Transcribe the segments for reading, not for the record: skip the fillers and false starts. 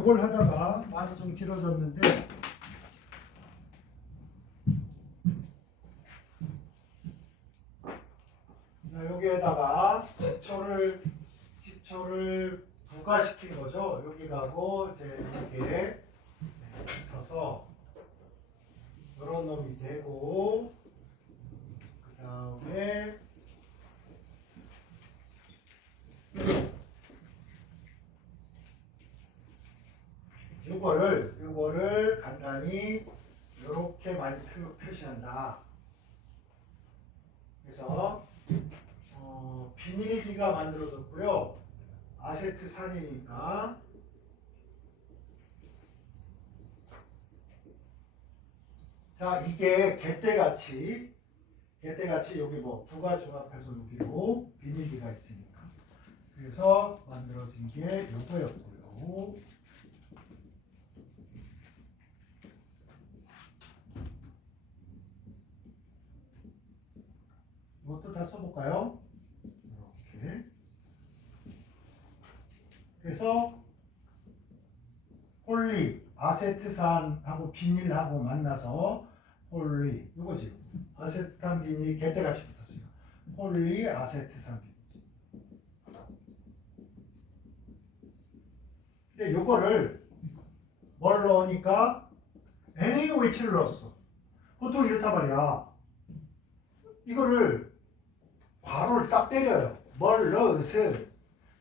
요걸 하다가 말이 좀 길어졌는데 자, 여기에다가 식초를 부가시킨 거죠. 여기 가고 이제 이렇게 붙어서 이런 놈이 되고 그 다음에 요거를 간단히 이렇게 많이 표시한다. 그래서 비닐기가 만들어졌고요. 아세트산이니까 자 이게 갯대같이 여기 뭐 부가 중합해서 여기로 비닐기가 있으니까 그래서 만들어진 게 요거였고요. 이것도 다 써볼까요? 이렇게. 그래서 홀리, 아세트산하고 비닐하고 만나서 홀리, 이거지. 아세트산 비닐 갯대같이 붙었으니까 홀리 아세트산 비닐. 근데 요거를 뭘 넣으니까 NaOH를 넣었어. 보통 이렇단 말이야. 이거를 괄호를 딱 때려요. 뭘 넣어서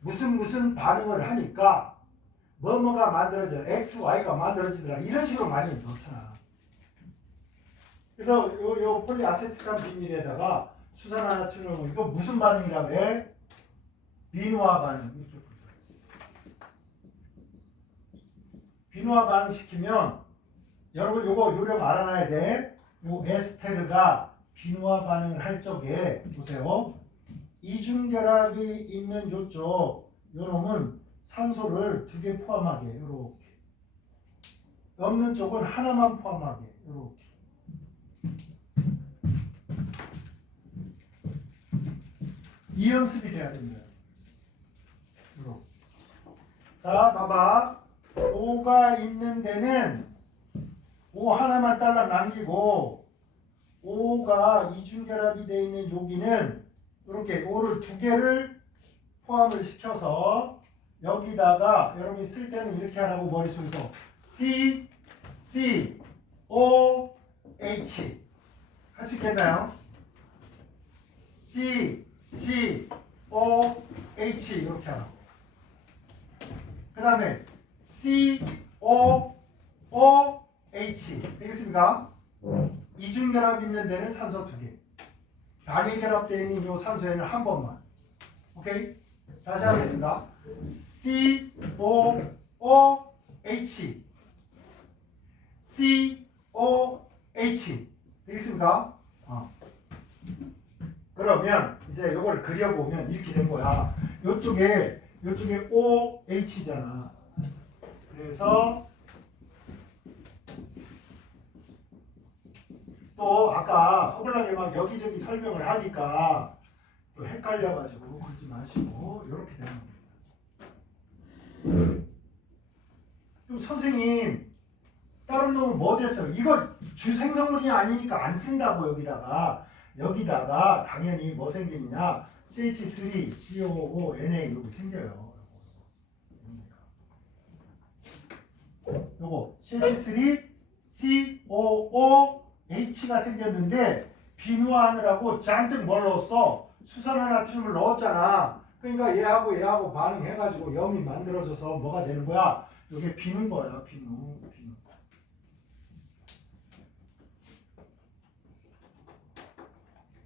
무슨 반응을 하니까 뭐뭐가 만들어져 X, Y가 만들어지더라 이런 식으로 많이 넣잖아. 그래서 요 폴리아세트산 비닐에다가 수산화나트륨 이거 무슨 반응이라고 해? 비누화 반응 이렇게 부르죠. 비누화 반응 시키면 여러분 요거 요령 알아놔야 돼. 요 에스테르가 비누화 반응을 할 적에 보세요. 이중결합이 있는 요쪽 요 놈은 산소를 2개 포함하게 요렇게 없는 쪽은 하나만 포함하게 요렇게 이 연습이 돼야 됩니다. 요렇게. 자 봐봐 O가 있는 데는 O 하나만 딸라 남기고 O가 이중결합이 되어 있는 여기는 이렇게 O를 2개를 포함을 시켜서 여기다가 여러분이 쓸 때는 이렇게 하라고 머릿속에서 C, O, H 할 수 있겠나요? C, O, H 이렇게 하라고. 그 다음에 C, O, H 되겠습니까? 이중결합 있는 데는 산소 2개, 단일 결합되어 있는 이 산소에는 한 번만. 오케이? 다시 하겠습니다. C, O, H C, O, H 되겠습니까? 그러면 이제 이걸 그려보면 이렇게 된 거야. 요쪽에 O, H잖아. 그래서 또 아까 허블나게 막 여기저기 설명을 하니까 또 헷갈려가지고 그러지 마시고 이렇게 되는 겁니다. 그럼 선생님 다른 놈은 뭐 됐어요? 이거 주생성분이 아니니까 안 쓴다고 여기다가 당연히 뭐 생기느냐 CH3, COO, Na 여기 생겨요. 요거 CH3, COO, H가 생겼는데 비누화하느라고 잔뜩 뭘 넣었어? 수산화나트륨을 넣었잖아. 그러니까 얘하고 반응해가지고 염이 만들어져서 뭐가 되는 거야? 이게 비누인 거야. 비누.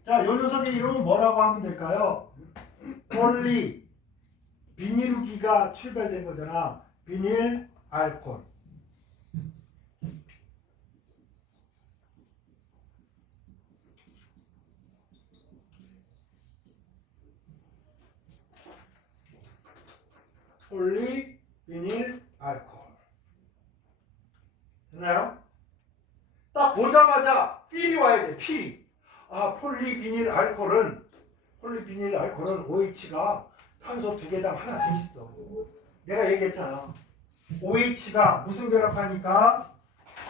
자, 요 녀석의 이름은 뭐라고 하면 될까요? 폴리 비닐기가 출발된 거잖아. 비닐 알코올. 폴리 비닐 알코올. 됐나요? 딱 보자마자 필이 와야 돼. 필이. 폴리비닐 알코올은 OH가 탄소 2개당 하나씩 있어. 내가 얘기했잖아. OH가 무슨 결합하니까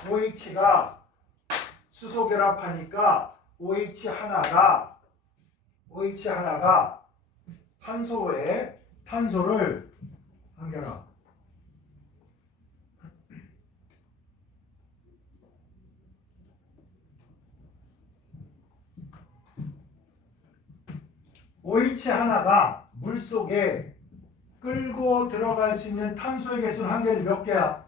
OH가 수소 결합하니까 OH 하나가 탄소를 한 결합. OH 하나가 물속에 끌고 들어갈 수 있는 탄소의 개수는 한 개는 몇 개야?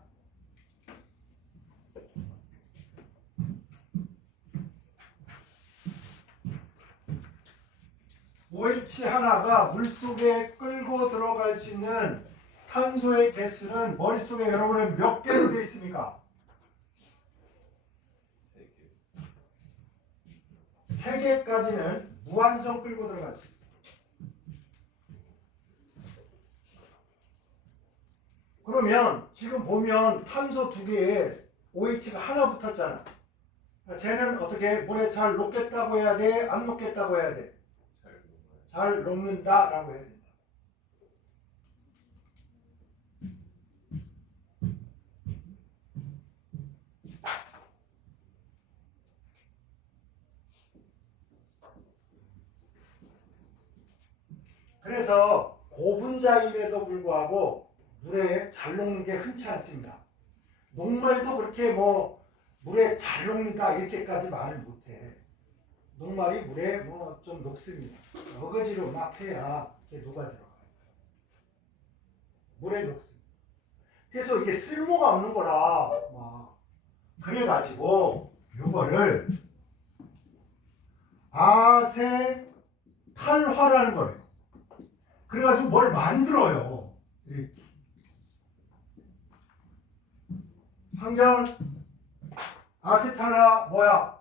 OH 하나가 물속에 끌고 들어갈 수 있는 탄소의 개수는 머릿속에 여러분은 몇 개로 되어 있습니까? 3개까지는 무한정 끌고 들어갈 수 있어요. 그러면 지금 보면 탄소 2개에 OH가 하나 붙었잖아. 쟤는 어떻게 물에 잘 녹겠다고 해야 돼? 안 녹겠다고 해야 돼? 잘 녹는다라고 해야 된다. 그래서 고분자임에도 불구하고 물에 잘 녹는 게 흔치 않습니다. 녹말도 그렇게 뭐 물에 잘 녹는다 이렇게까지 말을 못해. 녹말이 물에 뭐 좀 녹습니다. 어거지로 막 해야 이렇게 녹아 들어가요. 물에 녹습니다. 그래서 이게 쓸모가 없는 거라 막 그래가지고 이거를 아세탈화라는 거래요. 그래가지고 뭘 만들어요. 이렇게. 환경 아세탈화 뭐야?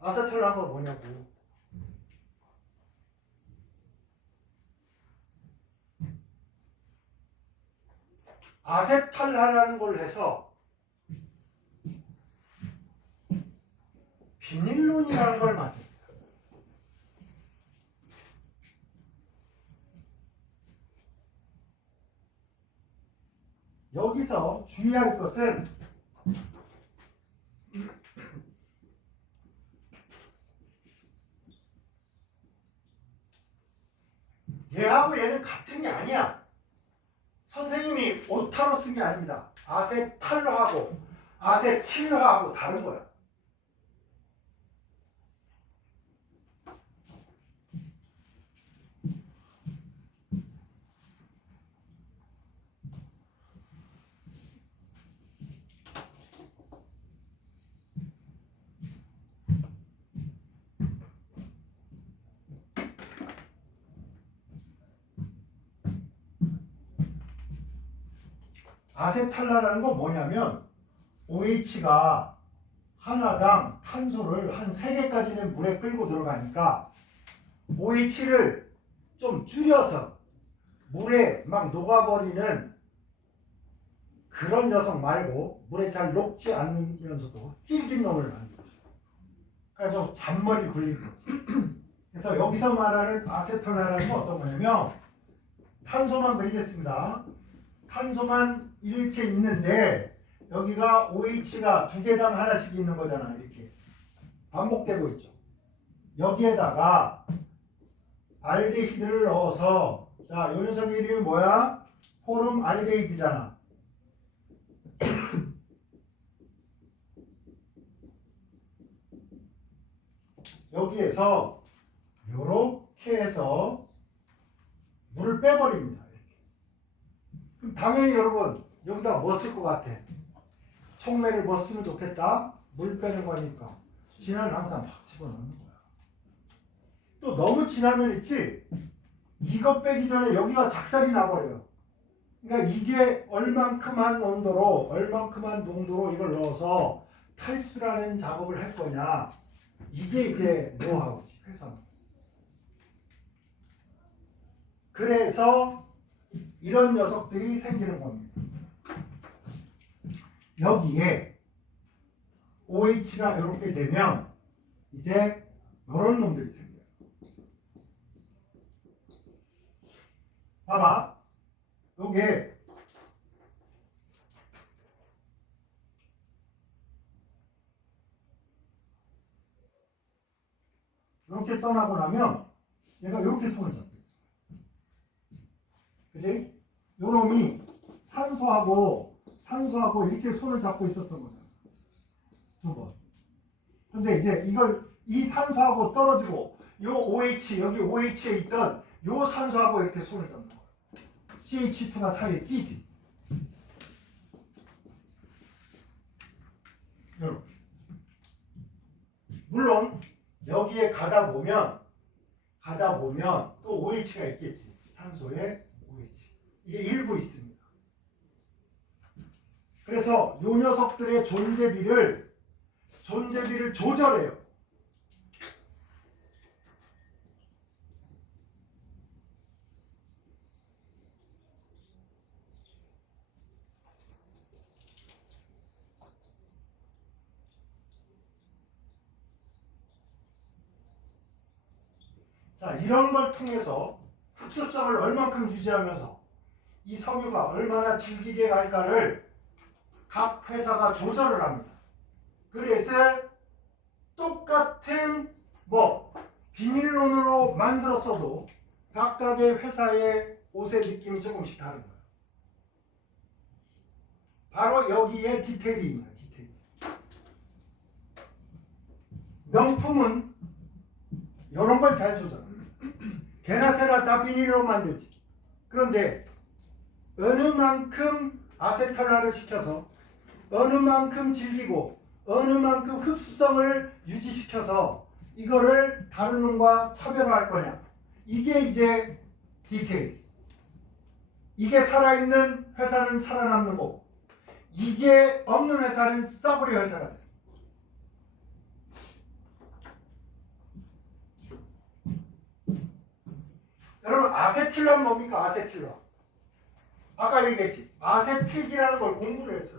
아세탈화가 뭐냐고. 아세탈화라는 걸 해서 비닐론이라는 걸 만듭니다. 여기서 주의할 것은 얘하고 얘는 같은 게 아니야. 선생님이 오타로 쓴 게 아닙니다. 아세탈화하고 아세틸화하고 다른 거야. 아세탈화라는 건 뭐냐면 OH가 하나당 탄소를 한 3개까지는 물에 끌고 들어가니까 OH를 좀 줄여서 물에 막 녹아버리는 그런 녀석 말고 물에 잘 녹지 않으면서도 질긴 놈을 만든 거죠. 그래서 잔머리 굴린 거지. 그래서 여기서 말하는 아세탈화라는 건 어떤 거냐면 탄소만 그리겠습니다. 탄소만 이렇게 있는데 여기가 OH가 2개당 하나씩 있는 거잖아. 이렇게 반복되고 있죠. 여기에다가 알데히드를 넣어서 자, 요 녀석의 이름이 뭐야? 포름 알데히드잖아. 여기에서 요렇게 해서 물을 빼버립니다. 이렇게. 그럼 당연히 여러분 여기다 뭐 쓸 것 같아? 촉매를 뭐 쓰면 좋겠다? 물 빼는 거니까 진화는 항상 팍 집어넣는 거야. 또 너무 진하면 있지? 이거 빼기 전에 여기가 작살이 나버려요. 그러니까 이게 얼만큼한 온도로 얼만큼한 농도로 이걸 넣어서 탈수라는 작업을 할 거냐, 이게 이제 노하우지. 그래서 이런 녀석들이 생기는 겁니다. 여기에 OH가 이렇게 되면 이제 이런 놈들이 생겨요. 봐봐. 요게 이렇게 떠나고 나면 얘가 이렇게 손을 잡고 있어요. 그지? 요 놈이 산소하고 이렇게 손을 잡고 있었던 거잖아. 두 번. 근데 이제 이 산소하고 떨어지고 요 OH, 여기 OH에 있던 요 산소하고 이렇게 손을 잡는 거야. CH2가 사이에 끼지. 이렇게. 물론 여기에 가다 보면 또 OH가 있겠지. 산소에 OH. 이게 일부 있습니다. 그래서 요 녀석들의 존재비를 조절해요. 자, 이런 걸 통해서 흡습성을 얼만큼 유지하면서 이 석유가 얼마나 질기게 갈까를 각 회사가 조절을 합니다. 그래서 똑같은 비닐론으로 만들었어도 각각의 회사의 옷의 느낌이 조금씩 다른 거예요. 바로 여기에 디테일입니다. 디테일. 명품은 이런 걸 잘 조절합니다. 개나 새나 다 비닐로 만들지. 그런데 어느 만큼 아세탈라를 시켜서 어느 만큼 질기고 어느 만큼 흡습성을 유지시켜서 이거를 다른 놈과 차별화할 거냐. 이게 이제 디테일. 이게 살아있는 회사는 살아남는 거고 이게 없는 회사는 싸구려 회사가 돼. 여러분 아세틸라는 뭡니까? 아세틸라. 아까 얘기했지. 아세틸기라는 걸 공부를 했어요.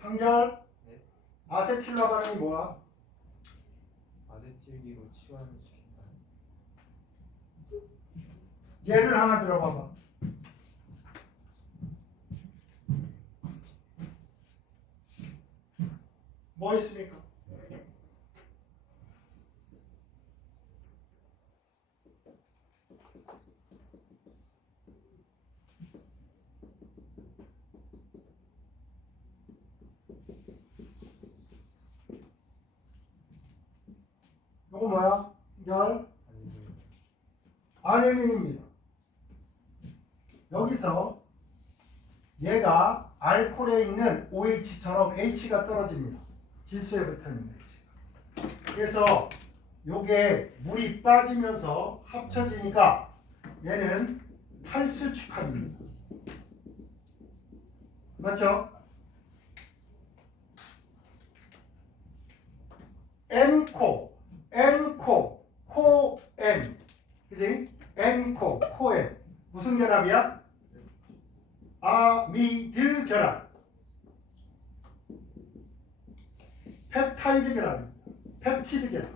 한결. 네. 아세틸라 반응이 뭐야? 아세틸기로 치환시킨다. 예를 하나 들어봐봐. 뭐 있습니까? 이거 뭐야? 열? 아닐린입니다. 여기서 얘가 알코올에 있는 OH처럼 H가 떨어집니다. 질소에 붙어있는 H가. 그래서 요게 물이 빠지면서 합쳐지니까 얘는 탈수축합니다. 맞죠? N코, 코, N. 그지? N코, N. 무슨 결합이야? 아미드 결합. 펩타이드 결합입니다. 펩티드 결합.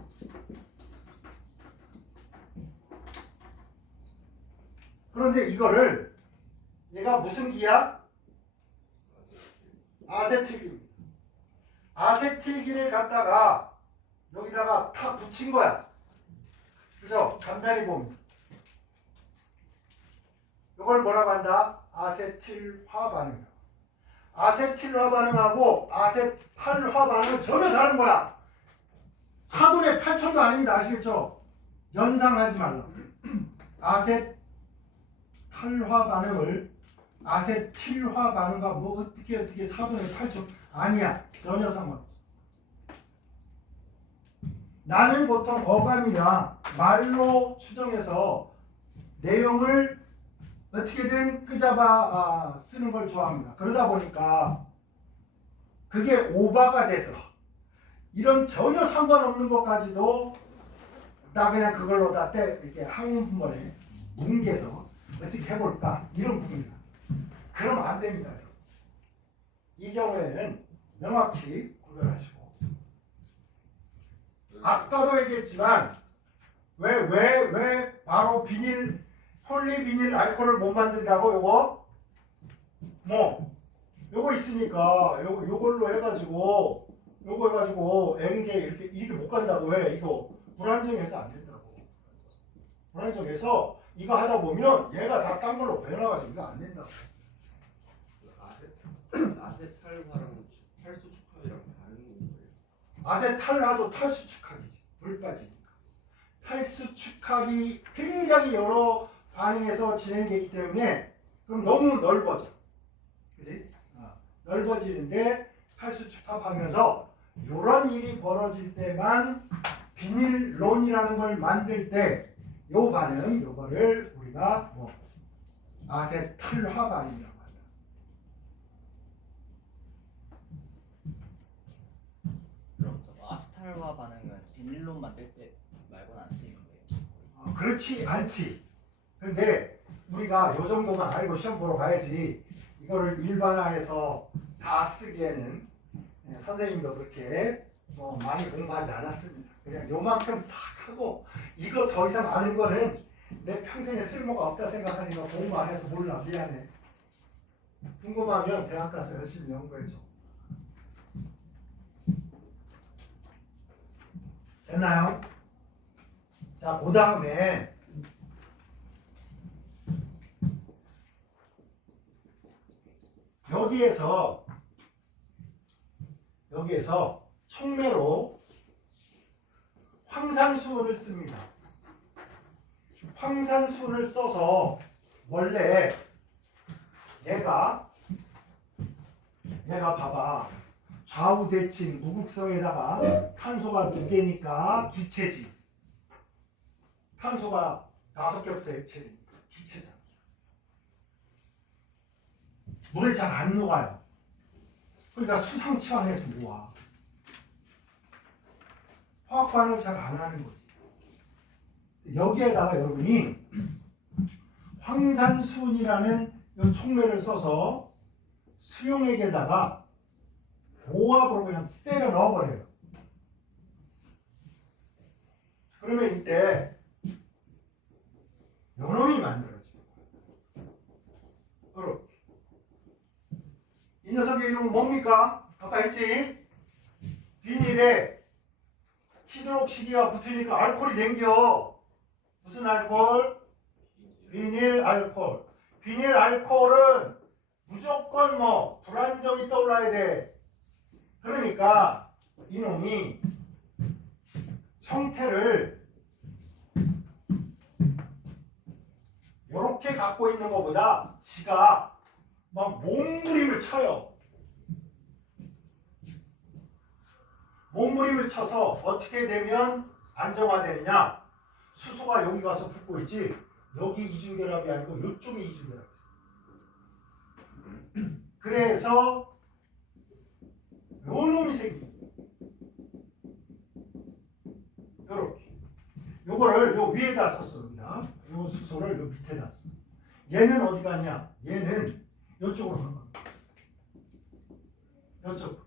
그런데 이거를 얘가 무슨 기야? 아세틸기입니다. 아세틸기를 갖다가 여기다가 탁 붙인 거야. 그죠? 간단히 보면 이걸 뭐라고 한다? 아세틸화 반응. 아세틸화 반응하고 아세탈화 반응은 전혀 다른 거야. 사돈의 8천도 아닙니다. 아시겠죠? 연상하지 말라. 아세탈화 반응을 아세틸화 반응과 뭐 어떻게 사돈의 8천 아니야. 전혀 상관없어. 나는 보통 어감이나 말로 추정해서 내용을 어떻게든 끄잡아 쓰는 걸 좋아합니다. 그러다 보니까 그게 오바가 돼서 이런 전혀 상관없는 것까지도 나 그냥 그걸로 다 이렇게 한 번에 뭉개서 어떻게 해볼까 이런 부분이다. 그러면 안 됩니다. 이 경우에는 명확히 구별하시고 아까도 얘기했지만 왜 바로 폴리비닐 알코올을 못 만든다고 요거 있으니까 요걸로 해가지고 N개 이렇게 못 간다고. 왜? 이거 불안정해서 안 된다고. 불안정해서 이거 하다 보면 얘가 다 딴 걸로 변해가지고 이거 안 된다고. 아세탈화랑 탈수축합이랑 다른 거예요? 아세탈화도 탈수축합이지. 물 빠지니까. 탈수축합이 굉장히 여러 반응에서 진행되기 때문에 그럼 너무 넓어져. 그지? 넓어지는데 탈수축합하면서 이런 일이 벌어질 때만 비닐론이라는 걸 만들 때 요 반응, 요거를 우리가 아세탈화 반응이라고 한다. 그럼 저 아세탈화 반응은 비닐론 만들 때 말고는 안 쓰이는 거예요? 그렇지 않지. 근데 우리가 요 정도만 알고 시험 보러 가야지 이거를 일반화해서 다 쓰기에는 선생님도 그렇게 많이 공부하지 않았습니다. 그냥 요만큼 탁 하고 이거 더 이상 아는 거는 내 평생에 쓸모가 없다 생각하니까 공부 안 해서 몰라. 미안해. 궁금하면 대학 가서 열심히 연구해줘. 됐나요? 자, 그 다음에 여기에서 촉매로 황산수를 씁니다. 황산수를 써서 원래 얘가 봐봐. 좌우 대칭 무극성에다가 탄소가 2개니까 기체지. 탄소가 5개부터 액체니까 기체잖아. 물에 잘 안 녹아요. 그러니까 수상치환해서 모아. 화학 반응을 잘 안 하는 거지. 여기에다가 여러분이 황산수은이라는 이 촉매를 써서 수용액에다가 고압으로 그냥 세려 넣어버려요. 그러면 이때 요놈이 만들어져요. 이렇게. 이 녀석의 이름은 뭡니까? 아까 했지? 비닐에 히드록시기가 붙으니까 알코올이 생겨. 무슨 알코올? 비닐 알코올. 비닐 알코올은 무조건 불안정이 떠올라야 돼. 그러니까 이놈이 형태를 이렇게 갖고 있는 것보다 지가 막 몸부림을 쳐요. 몸부림을 쳐서 어떻게 되면 안정화되느냐? 수소가 여기 가서 붙고 있지. 여기 이중결합이 아니고 이쪽에 이중결합이 있어요. 그래서 요 놈이 생겨. 요렇게. 요거를 요 위에다 썼습니다. 요 수소를 요 밑에다 써. 얘는 어디 갔냐? 얘는 요쪽으로 간 겁니다. 요쪽.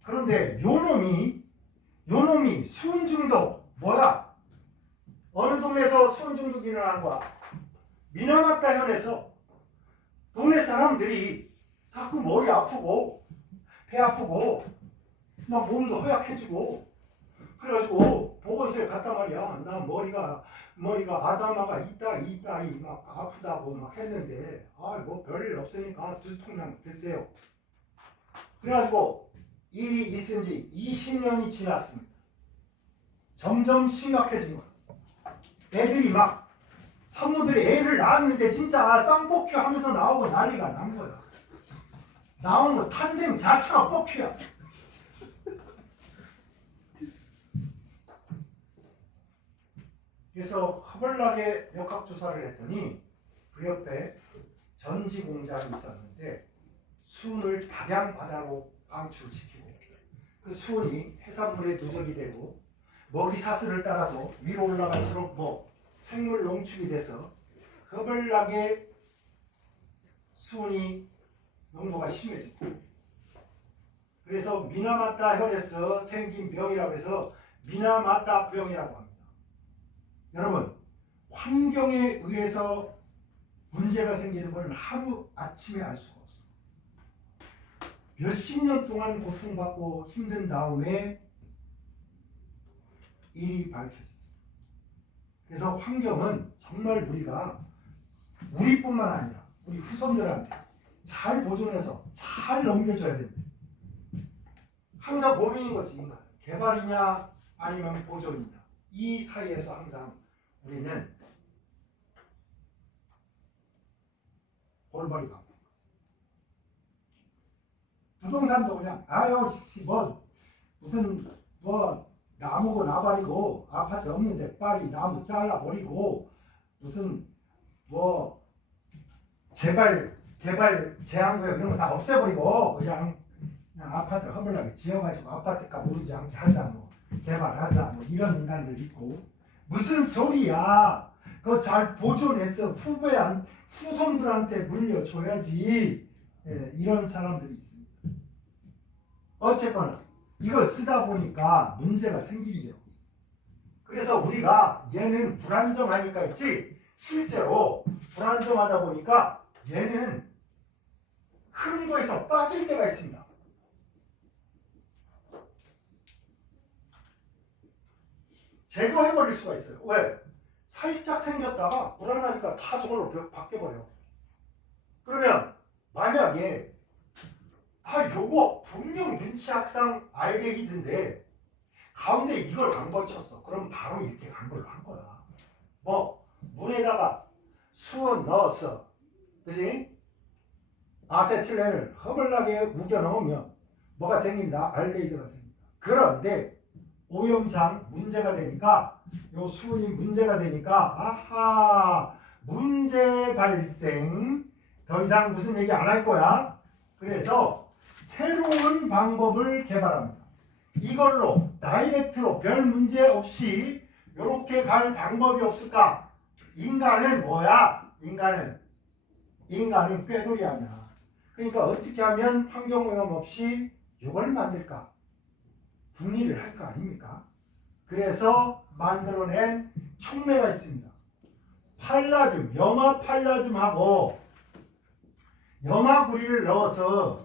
그런데 요 놈이 수은 중독 뭐야? 어느 동네에서 수은 중독이 일어난 거야? 미나마타 현에서 동네 사람들이 자꾸 머리 아프고 배 아프고 막 몸도 허약해지고 그래가지고 보건소에 갔단 말이야. 나 머리가 아담아가 있다 막 아프다고 막 했는데 뭐 별일 없으니까 2통량 드세요. 그래가지고 일이 있은 지 20년이 지났습니다. 점점 심각해진 거야. 애들이 막 산모들이 애를 낳았는데 진짜 쌍뽑기 하면서 나오고 난리가 난 거야. 나오는 거 탄생 자체가 뽑기야. 그래서 허벌나게 역학조사를 했더니 그 옆에 전지 공장이 있었는데 수은을 다량 방출시키고 그 수온이 해산물의 누적이 되고 먹이 사슬을 따라서 위로 올라갈수록 뭐 생물 농축이 돼서 허벌나게 수온이 농도가 심해지고 그래서 미나마타 혈에서 생긴 병이라고 해서 미나마타 병이라고 합니다. 여러분 환경에 의해서 문제가 생기는 걸 하루 아침에 알 수가 없어. 몇십 년 동안 고통받고 힘든 다음에 일이 밝혀집니다. 그래서 환경은 정말 우리가 우리뿐만 아니라 우리 후손들한테 잘 보존해서 잘 넘겨줘야 됩니다. 항상 고민인 거지 인간. 개발이냐 아니면 보존이냐. 이 사이에서 항상 우리는 골머리가 아픈 거야. 부동산도 그냥 아유 뭐 무슨 뭐 나무고 나발이고 아파트 없는데 빨리 나무 잘라버리고 무슨 뭐 개발 제한구역 이런 거 다 없애버리고 그냥 아파트 허물나게 지어가지고 아파트값 오르지 않게 하자 뭐 개발하자 뭐 이런 인간들 있고 무슨 소리야. 그거 잘 보존해서 후손들한테 물려줘야지. 예, 이런 사람들이 있습니다. 어쨌거나 이걸 쓰다 보니까 문제가 생기죠. 그래서 우리가 얘는 불안정하니까 있지 실제로 불안정하다 보니까 얘는 흐름도에서 빠질 때가 있습니다. 제거해버릴 수가 있어요. 왜? 살짝 생겼다가 불안하니까 다 저걸로 바뀌어버려. 그러면 만약에 요거 분명 눈치악상 알데히드인데 가운데 이걸 안 거쳤어. 그럼 바로 이렇게 간 걸로 한 거야. 뭐 물에다가 수은 넣었어. 그지? 아세틸렌을 허벌나게 우겨 넣으면 뭐가 생긴다? 알데히드가 생긴다. 그런데 오염상 문제가 되니까 요 수은이 문제가 되니까 아하 문제 발생. 더 이상 무슨 얘기 안 할 거야. 그래서 새로운 방법을 개발합니다. 이걸로 다이렉트로 별 문제 없이 이렇게 갈 방법이 없을까? 인간은 뭐야? 인간은 꾀돌이 아니야. 그러니까 어떻게 하면 환경오염 없이 이걸 만들까? 분리를 할 거 아닙니까? 그래서 만들어낸 촉매가 있습니다. 팔라듐, 염화 팔라듐하고 염화구리를 넣어서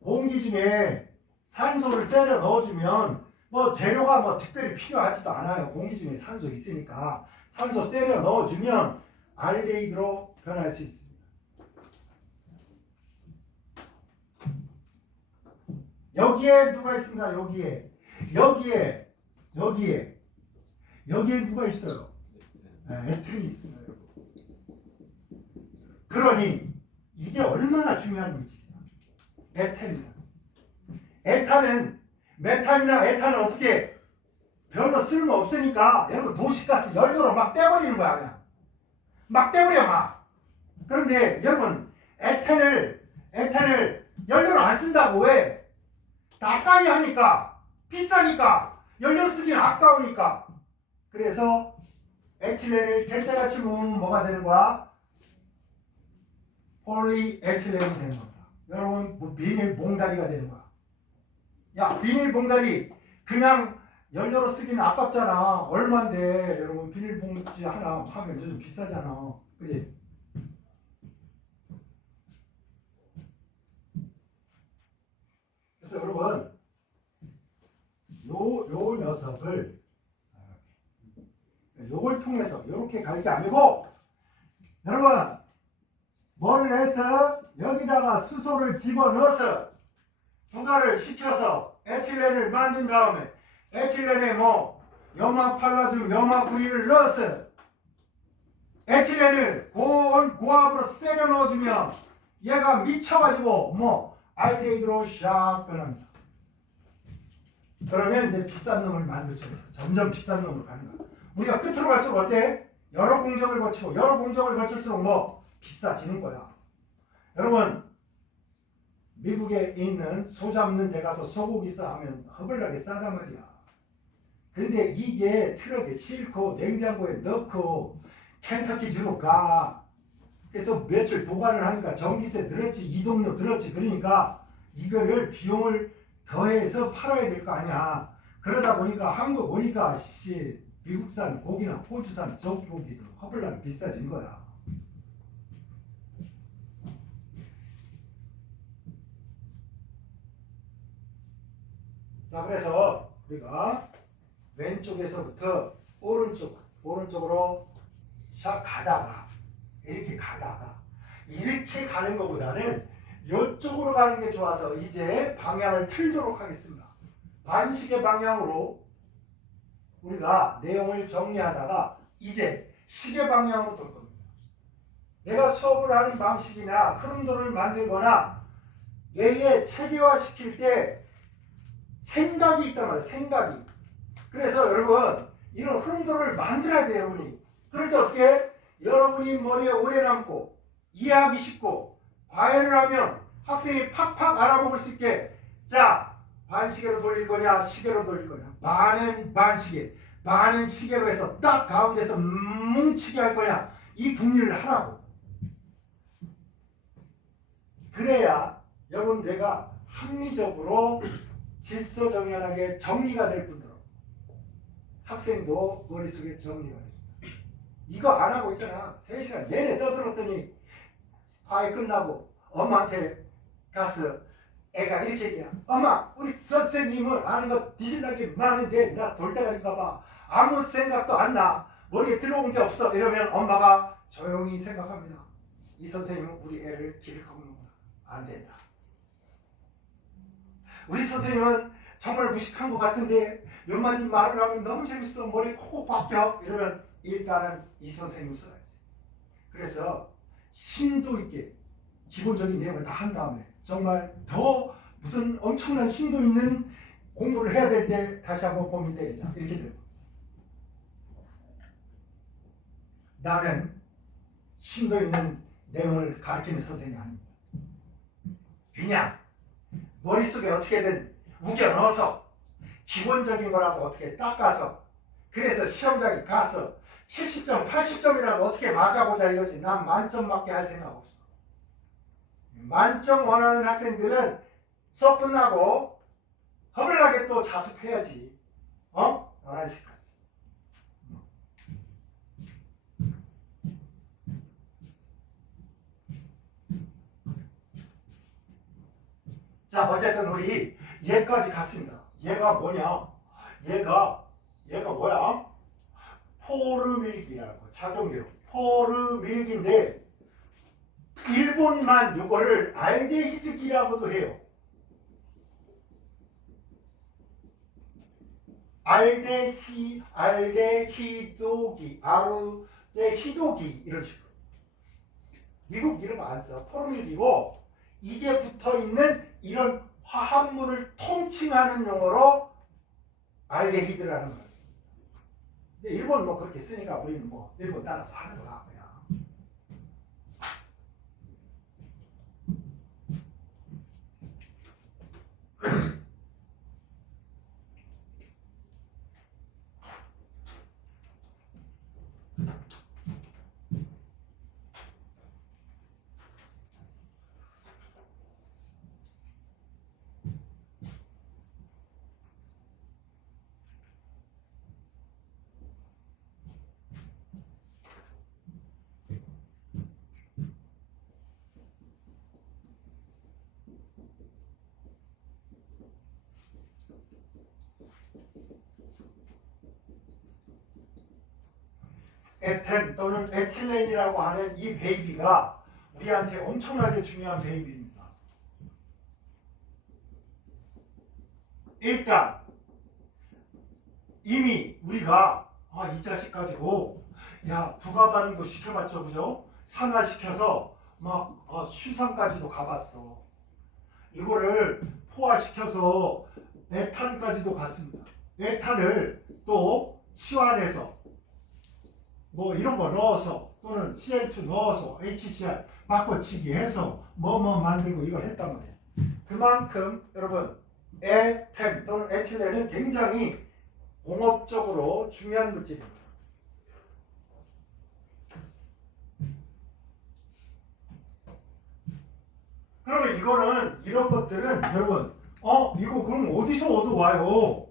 공기 중에 산소를 세려 넣어주면 뭐 재료가 뭐 특별히 필요하지도 않아요. 공기 중에 산소 있으니까 산소 세려 넣어주면 알데히드로 변할 수 있습니다. 여기에 누가 있습니까? 여기에 누가 있어요? 에탄이 있습니다. 그러니 이게 얼마나 중요한 물질이야. 에탄은 메탄이나 에탄은 어떻게 별로 쓸모 없으니까 여러분 도시가스 연료로 막 떼버리는 거야. 그냥 막 떼버려 막. 그런데 여러분 에탄을 연료로 안 쓴다고. 왜? 가까이 하니까 비싸니까 연료 쓰기는 아까우니까. 그래서 에틸렌을 겐테같이 모으면 뭐가 되는 거야? 폴리에틸렌이 되는 겁니다. 여러분 뭐 비닐 봉다리가 되는 거야. 야 비닐 봉다리 그냥 연료로 쓰기는 아깝잖아. 얼만데 여러분 비닐 봉지 하나 하면 요즘 비싸잖아. 그지? 그래서 여러분 요 녀석을 요걸 통해서 요렇게 갈 게 아니고 여러분 뭐를 해서 여기다가 수소를 집어넣어서 부가를 시켜서 에틸렌을 만든 다음에 에틸렌에 뭐 염화팔라듐 염화구리를 넣어서 에틸렌을 고압으로 세려 넣어주면 얘가 미쳐가지고 뭐 알데히드로 샥 변합니다. 그러면 이제 비싼 놈을 만들 수가 있어. 점점 비싼 놈으로 가는 거야. 우리가 끝으로 갈수록 어때? 여러 공정을 거치고 여러 공정을 거칠수록 뭐 비싸지는 거야. 여러분 미국에 있는 소 잡는 데 가서 소고기 싸면 허벌나게 싸단 말이야. 근데 이게 트럭에 싣고 냉장고에 넣고 켄터키주로 가. 그래서 며칠 보관을 하니까 전기세 들었지, 이동료 들었지. 그러니까 이거를 비용을 더해서 팔아야 될 거 아니야. 그러다 보니까 한국 오니까 미국산 고기나 호주산 소고기도 허벌나게 비싸진 거야. 자, 그래서 우리가 왼쪽에서부터 오른쪽으로 샥 가다가 이렇게 가는 것보다는 이쪽으로 가는 게 좋아서 이제 방향을 틀도록 하겠습니다. 반시계 방향으로 우리가 내용을 정리하다가 이제 시계 방향으로 돌 겁니다. 내가 수업을 하는 방식이나 흐름도를 만들거나 뇌에 체계화시킬 때 생각이 있단 말이에요. 생각이. 그래서 여러분 이런 흐름도를 만들어야 돼요. 여러분이. 그럴 때 어떻게? 여러분이 머리에 오래 남고 이해하기 쉽고 과외를 하면 학생이 팍팍 알아먹을 수 있게 자 반시계로 돌릴 거냐 시계로 돌릴 거냐 반은 반시계 반은 시계로 해서 딱 가운데서 뭉치게 할 거냐 이 분리를 하라고. 그래야 여러분 뇌가 합리적으로 질서정연하게 정리가 될 뿐더러 학생도 머릿속에 정리가 됩니다. 이거 안 하고 있잖아. 3시간 내내 떠들었더니 과외 끝나고 엄마한테 가서 애가 이렇게 얘기해. 엄마 우리 선생님은 아는 거 뒤질나게 많은데 나 돌대가리인가 봐. 아무 생각도 안 나. 머리에 들어온 게 없어. 이러면 엄마가 조용히 생각합니다. 이 선생님은 우리 애를 기를 꺾는구나. 안 된다. 우리 선생님은 정말 무식한 것 같은데 몇 마디 말을 하면 너무 재밌어. 머리 콕콕 박혀. 이러면 일단은 이 선생님 써야지. 그래서 심도 있게 기본적인 내용을 다 한 다음에 정말 더 무슨 엄청난 심도 있는 공부를 해야 될 때 다시 한번 고민 때리자. 이렇게 되는 거예요. 나는 심도 있는 내용을 가르치는 선생님이 아닙니다. 그냥 머릿속에 어떻게든 우겨 넣어서 기본적인 거라도 어떻게 닦아서 그래서 시험장에 가서 70점, 80점이라도 어떻게 맞아보자 이거지. 난 만점 맞게 할 생각 없어. 만점 원하는 학생들은 수업 끝나고 허물나게 또 자습해야지. 11시까지. 자, 어쨌든 우리 얘까지 갔습니다. 얘가 뭐냐? 얘가 뭐야? 포르밀기라고 작용기로 포르밀기인데 일본만 요거를 알데히드기라고도 해요. 알데히도기, 아르데히도기 이런 식으로. 미국 이름 안 써. 포르밀기고 이게 붙어 있는 이런 화합물을 통칭하는 용어로 알데히드라는 거예요. 근데 일본 뭐 그렇게 쓰니까 우리는 뭐 일본 따라서 하는 거야 그냥. 에텐 또는 에틸렌이라고 하는 이 베이비가 우리한테 엄청나게 중요한 베이비입니다. 일단 이미 우리가 이 자식 가지고 부가 반응도 시켜봤죠, 그죠? 산화시켜서 막 수산까지도 가봤어. 이거를 포화시켜서 에탄까지도 갔습니다. 에탄을 또 치환해서 뭐 이런 거 넣어서 또는 CL2 넣어서 HCl 바꿔치기 해서 뭐 만들고 이걸 했단 말이에요. 그만큼 여러분 에템 또는 에틸렌은 굉장히 공업적으로 중요한 물질입니다. 그러면 이거는 이런 것들은 여러분 이거 그럼 어디서 얻어와요?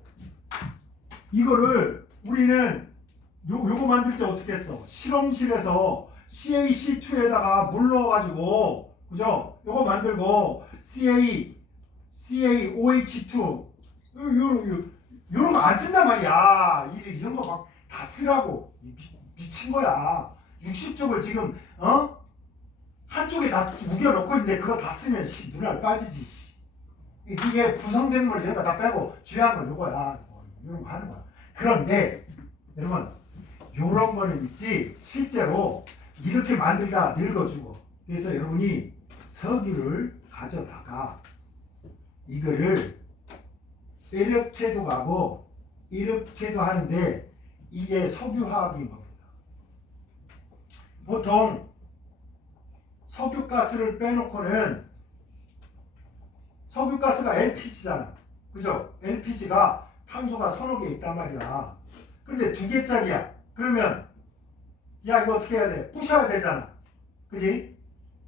이거를 우리는 요거 만들 때 어떻게 했어? 실험실에서 CaC2에다가 물 넣어가지고 그죠? 요거 만들고 CaOH2 요런 거 안 쓴단 말이야. 이런 거 막 다 쓰라고 미친 거야. 60쪽을 지금 한쪽에 다 우겨 넣고 있는데 그거 다 쓰면 눈알 빠지지. 이게 부성생물 이런 거 다 빼고 중요한 건 요거야. 이런 거 하는 거야. 그런데 여러분 요런 거는 있지 실제로 이렇게 만들다 늙어주고 그래서 여러분이 석유를 가져다가 이거를 이렇게도 가고 이렇게도 하는데 이게 석유화학인 겁니다. 보통 석유가스를 빼놓고는 석유가스가 LPG잖아. 그죠? LPG가 탄소가 서너 개 있단 말이야. 근데 2개짜리야. 그러면 야 이거 어떻게 해야 돼? 부셔야 되잖아. 그지?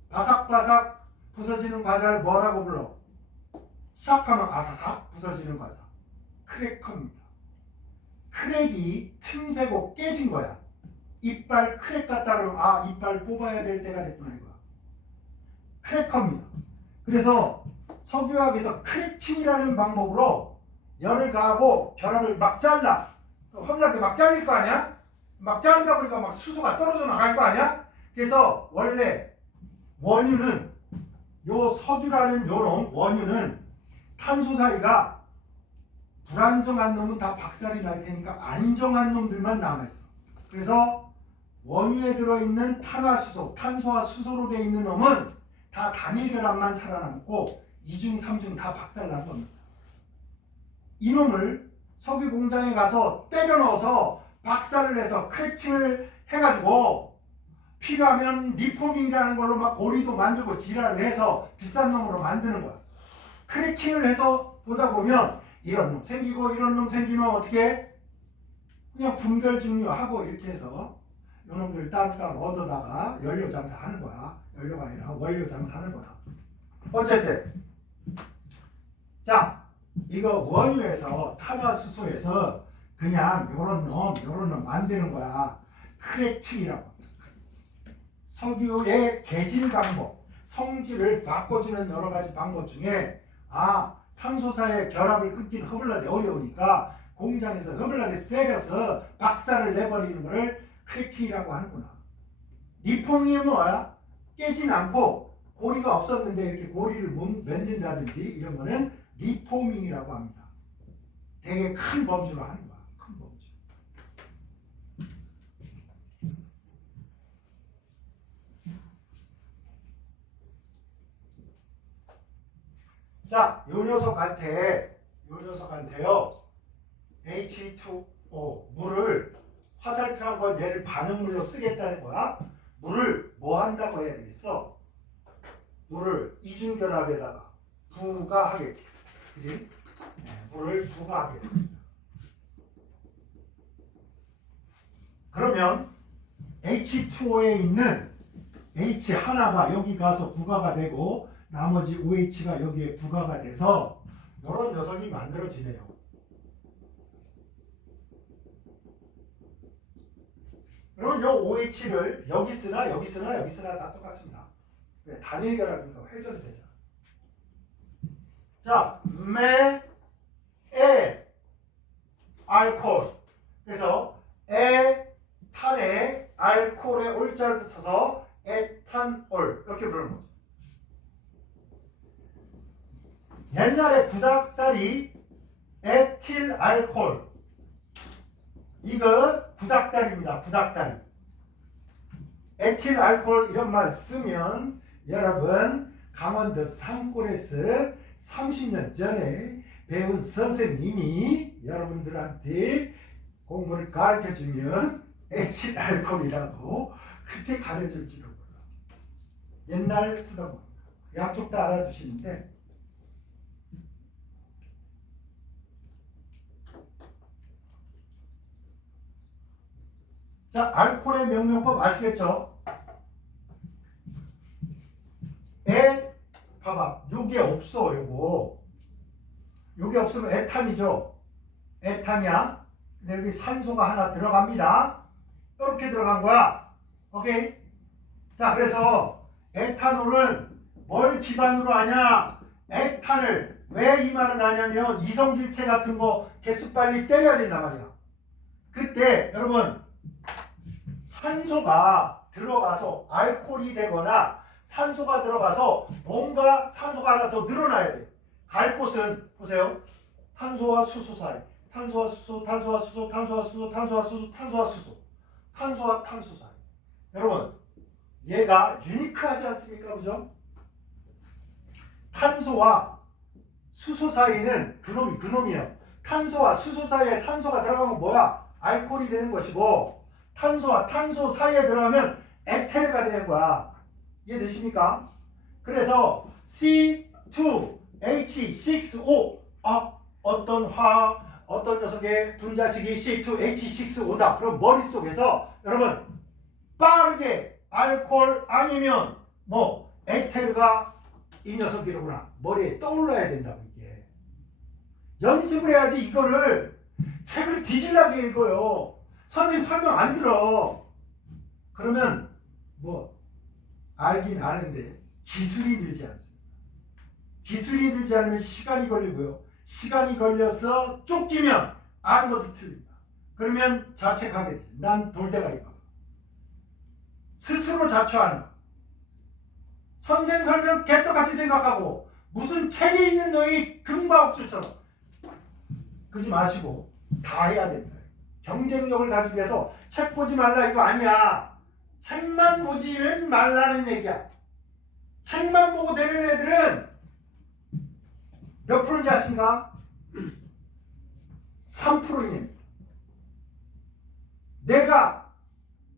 바삭바삭 부서지는 과자를 뭐라고 불러? 시작하면 아사삭 부서지는 과자. 크래커입니다. 크랙이 틈새고 깨진 거야. 이빨 크랙 같다 그러면 이빨 뽑아야 될 때가 됐구나 이거야. 크래커입니다. 그래서 석유화학에서 크래킹이라는 방법으로 열을 가하고 결합을 막 잘라. 험나게 막 잘릴 거 아니야? 막 자르다 보니까 막 수소가 떨어져 나갈 거 아니야? 그래서 원래 원유는 요 석유라는 요놈 원유는 탄소 사이가 불안정한 놈은 다 박살이 날 테니까 안정한 놈들만 남아있어. 그래서 원유에 들어있는 탄화수소, 탄소와 수소로 되어 있는 놈은 다 단일 결합만 살아남고 2중, 3중 다 박살난 겁니다. 이놈을 석유 공장에 가서 때려 넣어서 박살을 해서 크래킹을 해가지고 필요하면 리포밍이라는 걸로 막 고리도 만들고 지랄을 해서 비싼 놈으로 만드는 거야. 크래킹을 해서 보다 보면 이런 놈 생기고 이런 놈 생기면 어떻게 그냥 분별 증류하고 이렇게 해서 이놈들 따로따로 얻어다가 연료 장사하는 거야. 연료가 아니라 원료 장사하는 거야. 어쨌든 자 이거 원유에서 탄화수소에서 그냥 요런 놈 만드는 거야. 크래킹이라고 합니다. 석유의 개질 방법, 성질을 바꿔주는 여러 가지 방법 중에 탄소사의 결합을 끊기는 허블나게 어려우니까 공장에서 허블나게 세려서 박살을 내버리는 것을 크래킹이라고 하는구나. 리폼이 뭐야? 깨진 않고 고리가 없었는데 이렇게 고리를 만든다든지 이런 거는 리포밍이라고 합니다. 되게 큰 범주로 하는 거야. 큰 범주. 자, 요 녀석한테요. H2O 물을 화살표 한번 얘를 반응물로 쓰겠다는 거야. 물을 뭐 한다고 해야 되겠어? 물을 이중결합에다가 부가하겠지. 그지? 물을 부가하겠습니다. 그러면 H2O에 있는 H 하나가 여기 가서 부가가 되고 나머지 OH가 여기에 부가가 돼서 이런 녀석이 만들어지네요. 그럼 요 OH를 여기 쓰나 다 똑같습니다. 단일 결합이니까 회전이 되잖아. 자, 알코올. 그래서 에탄에 알코올에 올자를 붙여서 에탄올 이렇게 부르는 거죠. 옛날에 구닥다리 에틸 알코올 이거 구닥다리입니다. 구닥다리. 에틸 알코올 이런 말 쓰면 여러분 강원도 산골에서 30년 전에 배운 선생님이 여러분들한테 공부를 가르쳐주면 에틸 알코올이라고 그렇게 가르쳐줄지도 몰라. 옛날 쓰던 겁니다. 양쪽 다 알아두시는데 자, 알코올의 명명법 아시겠죠? 봐봐. 요게 없어, 요게 없으면 에탄이죠. 에탄이야. 근데 여기 산소가 하나 들어갑니다. 이렇게 들어간 거야. 오케이? 자, 그래서 에탄올은 뭘 기반으로 하냐? 에탄을 왜 이 말을 하냐면 이성질체 같은 거 개수 빨리 때려야 된단 말이야. 그때 여러분 산소가 들어가서 알코올이 되거나 산소가 들어가서 뭔가 산소가 하나 더 늘어나야 돼. 갈 곳은 보세요. 탄소와 수소 사이. 탄소와 수소, 탄소와 수소, 탄소와 수소, 탄소와 수소, 탄소와 수소. 탄소와 탄소 사이. 여러분 얘가 유니크하지 않습니까? 그죠? 탄소와 수소 사이는 그놈이에요. 탄소와 수소 사이에 산소가 들어가면 뭐야? 알코올이 되는 것이고 탄소와 탄소 사이에 들어가면 에테르가 되는 거야. 이해되십니까? 그래서 C2H6O 어떤 녀석의 분자식이 C2H6O다. 그럼 머릿속에서 여러분 빠르게 알코올 아니면 뭐 에테르가 이 녀석이로구나. 머리에 떠올라야 된다고 이게. 연습을 해야지 이거를 책을 뒤질라게 읽어요. 선생님 설명 안 들어. 그러면 뭐 알긴 아는데 기술이 들지 않습니다. 기술이 들지 않으면 시간이 걸리고요. 시간이 걸려서 쫓기면 아는 것도 틀립니다. 그러면 자책하게 되죠. 난 돌대가리다. 스스로 자초하는 거. 선생 설명 개떡같이 생각하고 무슨 책에 있는 너희 금과옥수처럼 그러지 마시고 다 해야 된다. 경쟁력을 가지기 위해서 책 보지 말라 이거 아니야. 책만 보지는 말라는 얘기야. 책만 보고 되는 애들은 몇 프로인지 아십니까? 3%입니다. 내가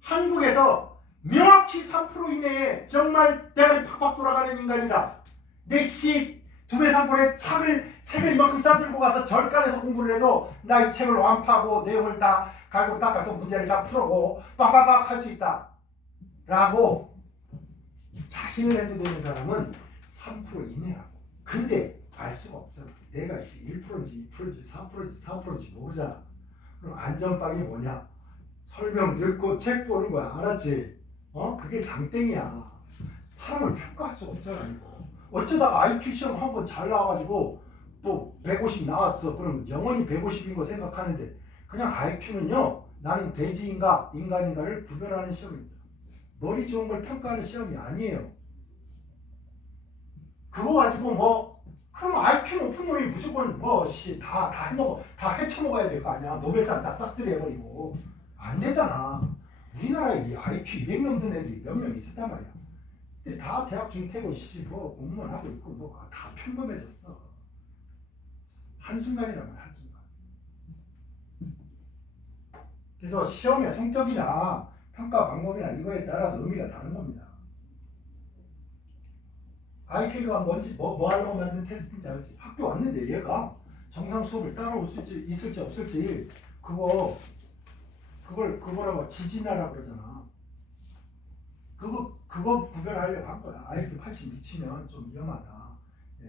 한국에서 명확히 3% 이내에 정말 대가리 팍팍 돌아가는 인간이다. 내 씨 두배 상권에 책을 이만큼 싸들고 가서 절간에서 공부를 해도 나 이 책을 완파하고 내용을 다 갈고 닦아서 문제를 다 풀고 빡빡빡 할 수 있다. 라고 자신을 해도 되는 사람은 3% 이내라고. 근데 알 수가 없잖아. 내가 1%인지 2%인지 3%인지 4%인지 모르잖아. 그럼 안전빵이 뭐냐? 설명 듣고 책 보는 거야. 알았지? 그게 장땡이야. 사람을 평가할 수가 없잖아 이거. 어쩌다가 IQ 시험 한번 잘 나와가지고 또 150 나왔어. 그럼 영원히 150인 거 생각하는데 그냥 IQ는요. 나는 돼지인가 인간인가를 구별하는 시험입니다. 머리 좋은 걸 평가하는 시험이 아니에요. 그거 가지고 뭐 그럼 IQ 높은 놈이 무조건 다 해먹어. 다 헤쳐먹어야 될 거 아니야. 노벨상 다 싹쓸이 해버리고. 안 되잖아. 우리나라에 이 IQ 200 넘는 애들이 몇 명 있었단 말이야. 근데 다 대학 중퇴고 공무원 하고 있고 다 평범해졌어. 한순간이라면 한순간. 그래서 시험의 성격이나 평가 방법이나 이거에 따라서 의미가 다른 겁니다. IQ가 뭔지 뭐 하려고 만든 테스트인지 알지? 학교 왔는데 얘가 정상 수업을 따라올 수 있을지 없을지 그거라고 지진하라 그러잖아. 그거 구별하려고 한 거야. IQ 80 미치면 좀 위험하다.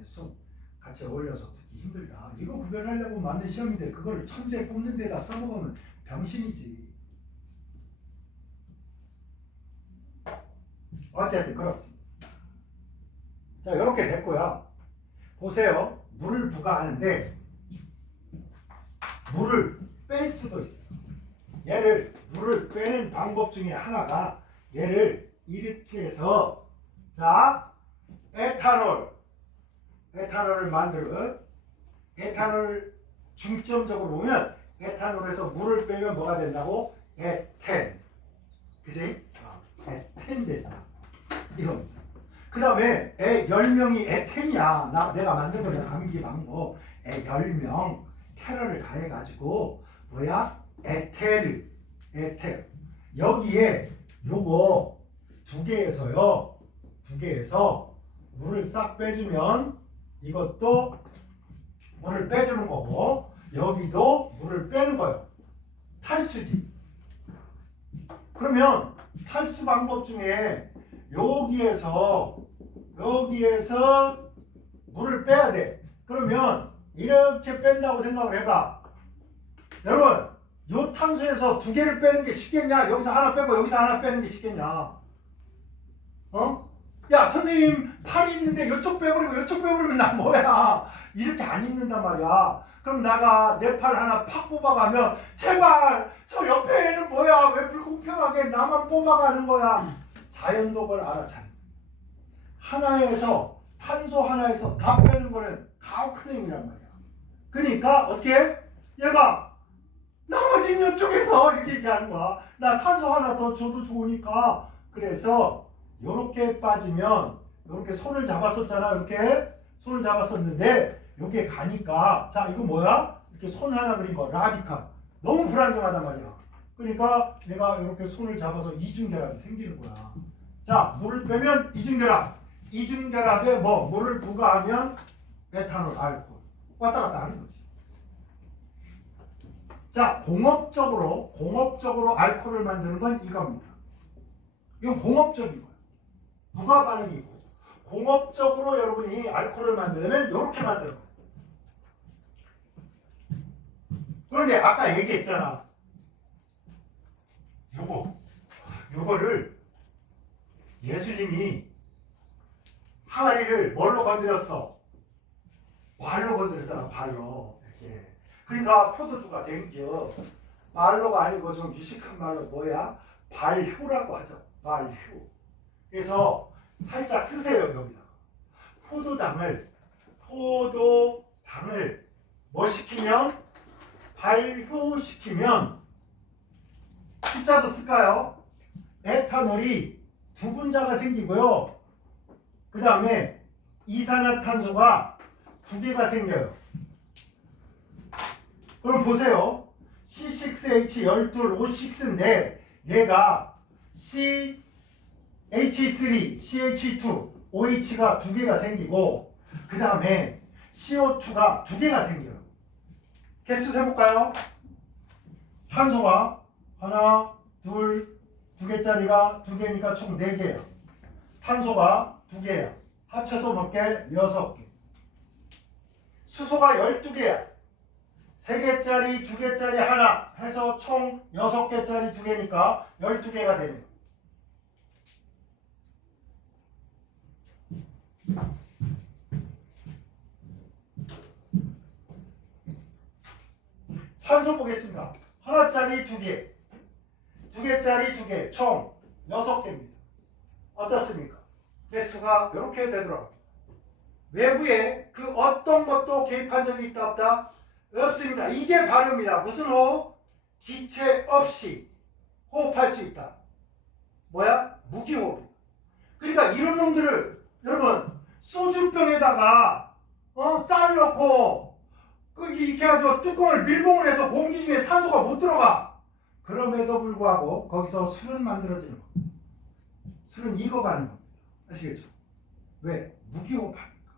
수업 같이 어울려서 듣기 힘들다. 이거 구별하려고 만든 시험인데 그거를 천재 뽑는 데다 써먹으면 병신이지. 어쨌든 그렇습니다. 자, 이렇게 됐고요. 보세요. 물을 부과하는데 물을 뺄 수도 있어요. 얘를 물을 빼는 방법 중에 하나가 얘를 이렇게 해서 자 에탄올을 만들어 에탄올 중점적으로 보면 에탄올에서 물을 빼면 뭐가 된다고? 에텐. 그치? 에텐 된다. 이겁니다. 그 다음에 애 10명이 에텐이야. 내가 만든 거잖아. 암기 방법. 애 10명 테러를 가해가지고 뭐야? 에테르. 여기에 요거 두 개에서 물을 싹 빼주면 이것도 물을 빼주는 거고 여기도 물을 빼는 거예요. 탈수지. 그러면 탈수 방법 중에 여기에서 물을 빼야 돼. 그러면 이렇게 뺀다고 생각을 해봐. 여러분, 요 탄소에서 두 개를 빼는 게 쉽겠냐? 여기서 하나 빼고 여기서 하나 빼는 게 쉽겠냐? 어? 야, 선생님 팔이 있는데 이쪽 빼버리고 이쪽 빼버리면 나 뭐야? 이렇게 안 있는단 말이야. 그럼 나가 내 팔 하나 팍 뽑아가면 제발 저 옆에는 뭐야? 왜 불공평하게 나만 뽑아가는 거야? 자연독을 알아차려. 하나에서 탄소 하나에서 다 빼는 거는 가오클링이란 말이야. 그러니까 어떻게 해? 얘가 나머지는 이쪽에서 이렇게 얘기하는 거야. 나 산소 하나 더 줘도 좋으니까. 그래서 이렇게 빠지면 이렇게 손을 잡았었잖아. 이렇게 손을 잡았었는데 여기에 가니까 자 이거 뭐야? 이렇게 손 하나 그린 거 라디칼. 너무 불안정하단 말이야. 그러니까 내가 이렇게 손을 잡아서 이중결합이 생기는 거야. 자 물을 빼면 이중결합. 이중결합에 뭐 물을 부과하면 에탄올, 알코올 왔다 갔다 하는 거지. 자 공업적으로 알코올을 만드는 건 이겁니다. 이건 공업적인 거야. 무과 반응이고 공업적으로 여러분이 알코올을 만들려면 이렇게 만드는 거야. 그런데 아까 얘기했잖아. 요거를 예수님이 항아리를 뭘로 건드렸어? 발로 건드렸잖아. 발로. 이렇게. 그러니까 포도주가 된겨. 말로가 아니고 좀 유식한 말로 뭐야? 발효라고 하죠. 발효. 그래서 살짝 쓰세요. 여기다가. 포도당을 뭐 시키면? 발효시키면 숫자도 쓸까요? 에탄올이 두 분자가 생기고요. 그 다음에 이산화탄소가 두 개가 생겨요. 그럼 보세요. C6H12O6인데 얘가 CH3, CH2, OH가 두 개가 생기고 그 다음에 CO2가 두 개가 생겨요. 개수 세볼까요? 탄소가 하나, 둘, 두 개짜리가 두 개니까 총 4개예요. 탄소가 2개야. 합쳐서 몇 개? 6개. 수소가 12개야. 3개짜리, 2개짜리 하나 해서 총 6개짜리 2개니까 12개가 되네요. 산소 보겠습니다. 하나짜리 2개, 2개짜리 2개, 총 6개입니다. 어떻습니까? 개수가 이렇게 되더라고요. 외부에 그 어떤 것도 개입한 적이 있다 없다? 없습니다. 이게 발효입니다. 무슨 호흡? 기체 없이 호흡할 수 있다. 뭐야? 무기호흡. 그러니까 이런 놈들을 여러분 소주병에다가 쌀 넣고 이렇게 해가지고 뚜껑을 밀봉을 해서 공기 중에 산소가 못 들어가. 그럼에도 불구하고 거기서 술은 만들어지는 겁니다. 술은 익어가는 겁니다. 아시겠죠? 왜? 무기호흡하니까.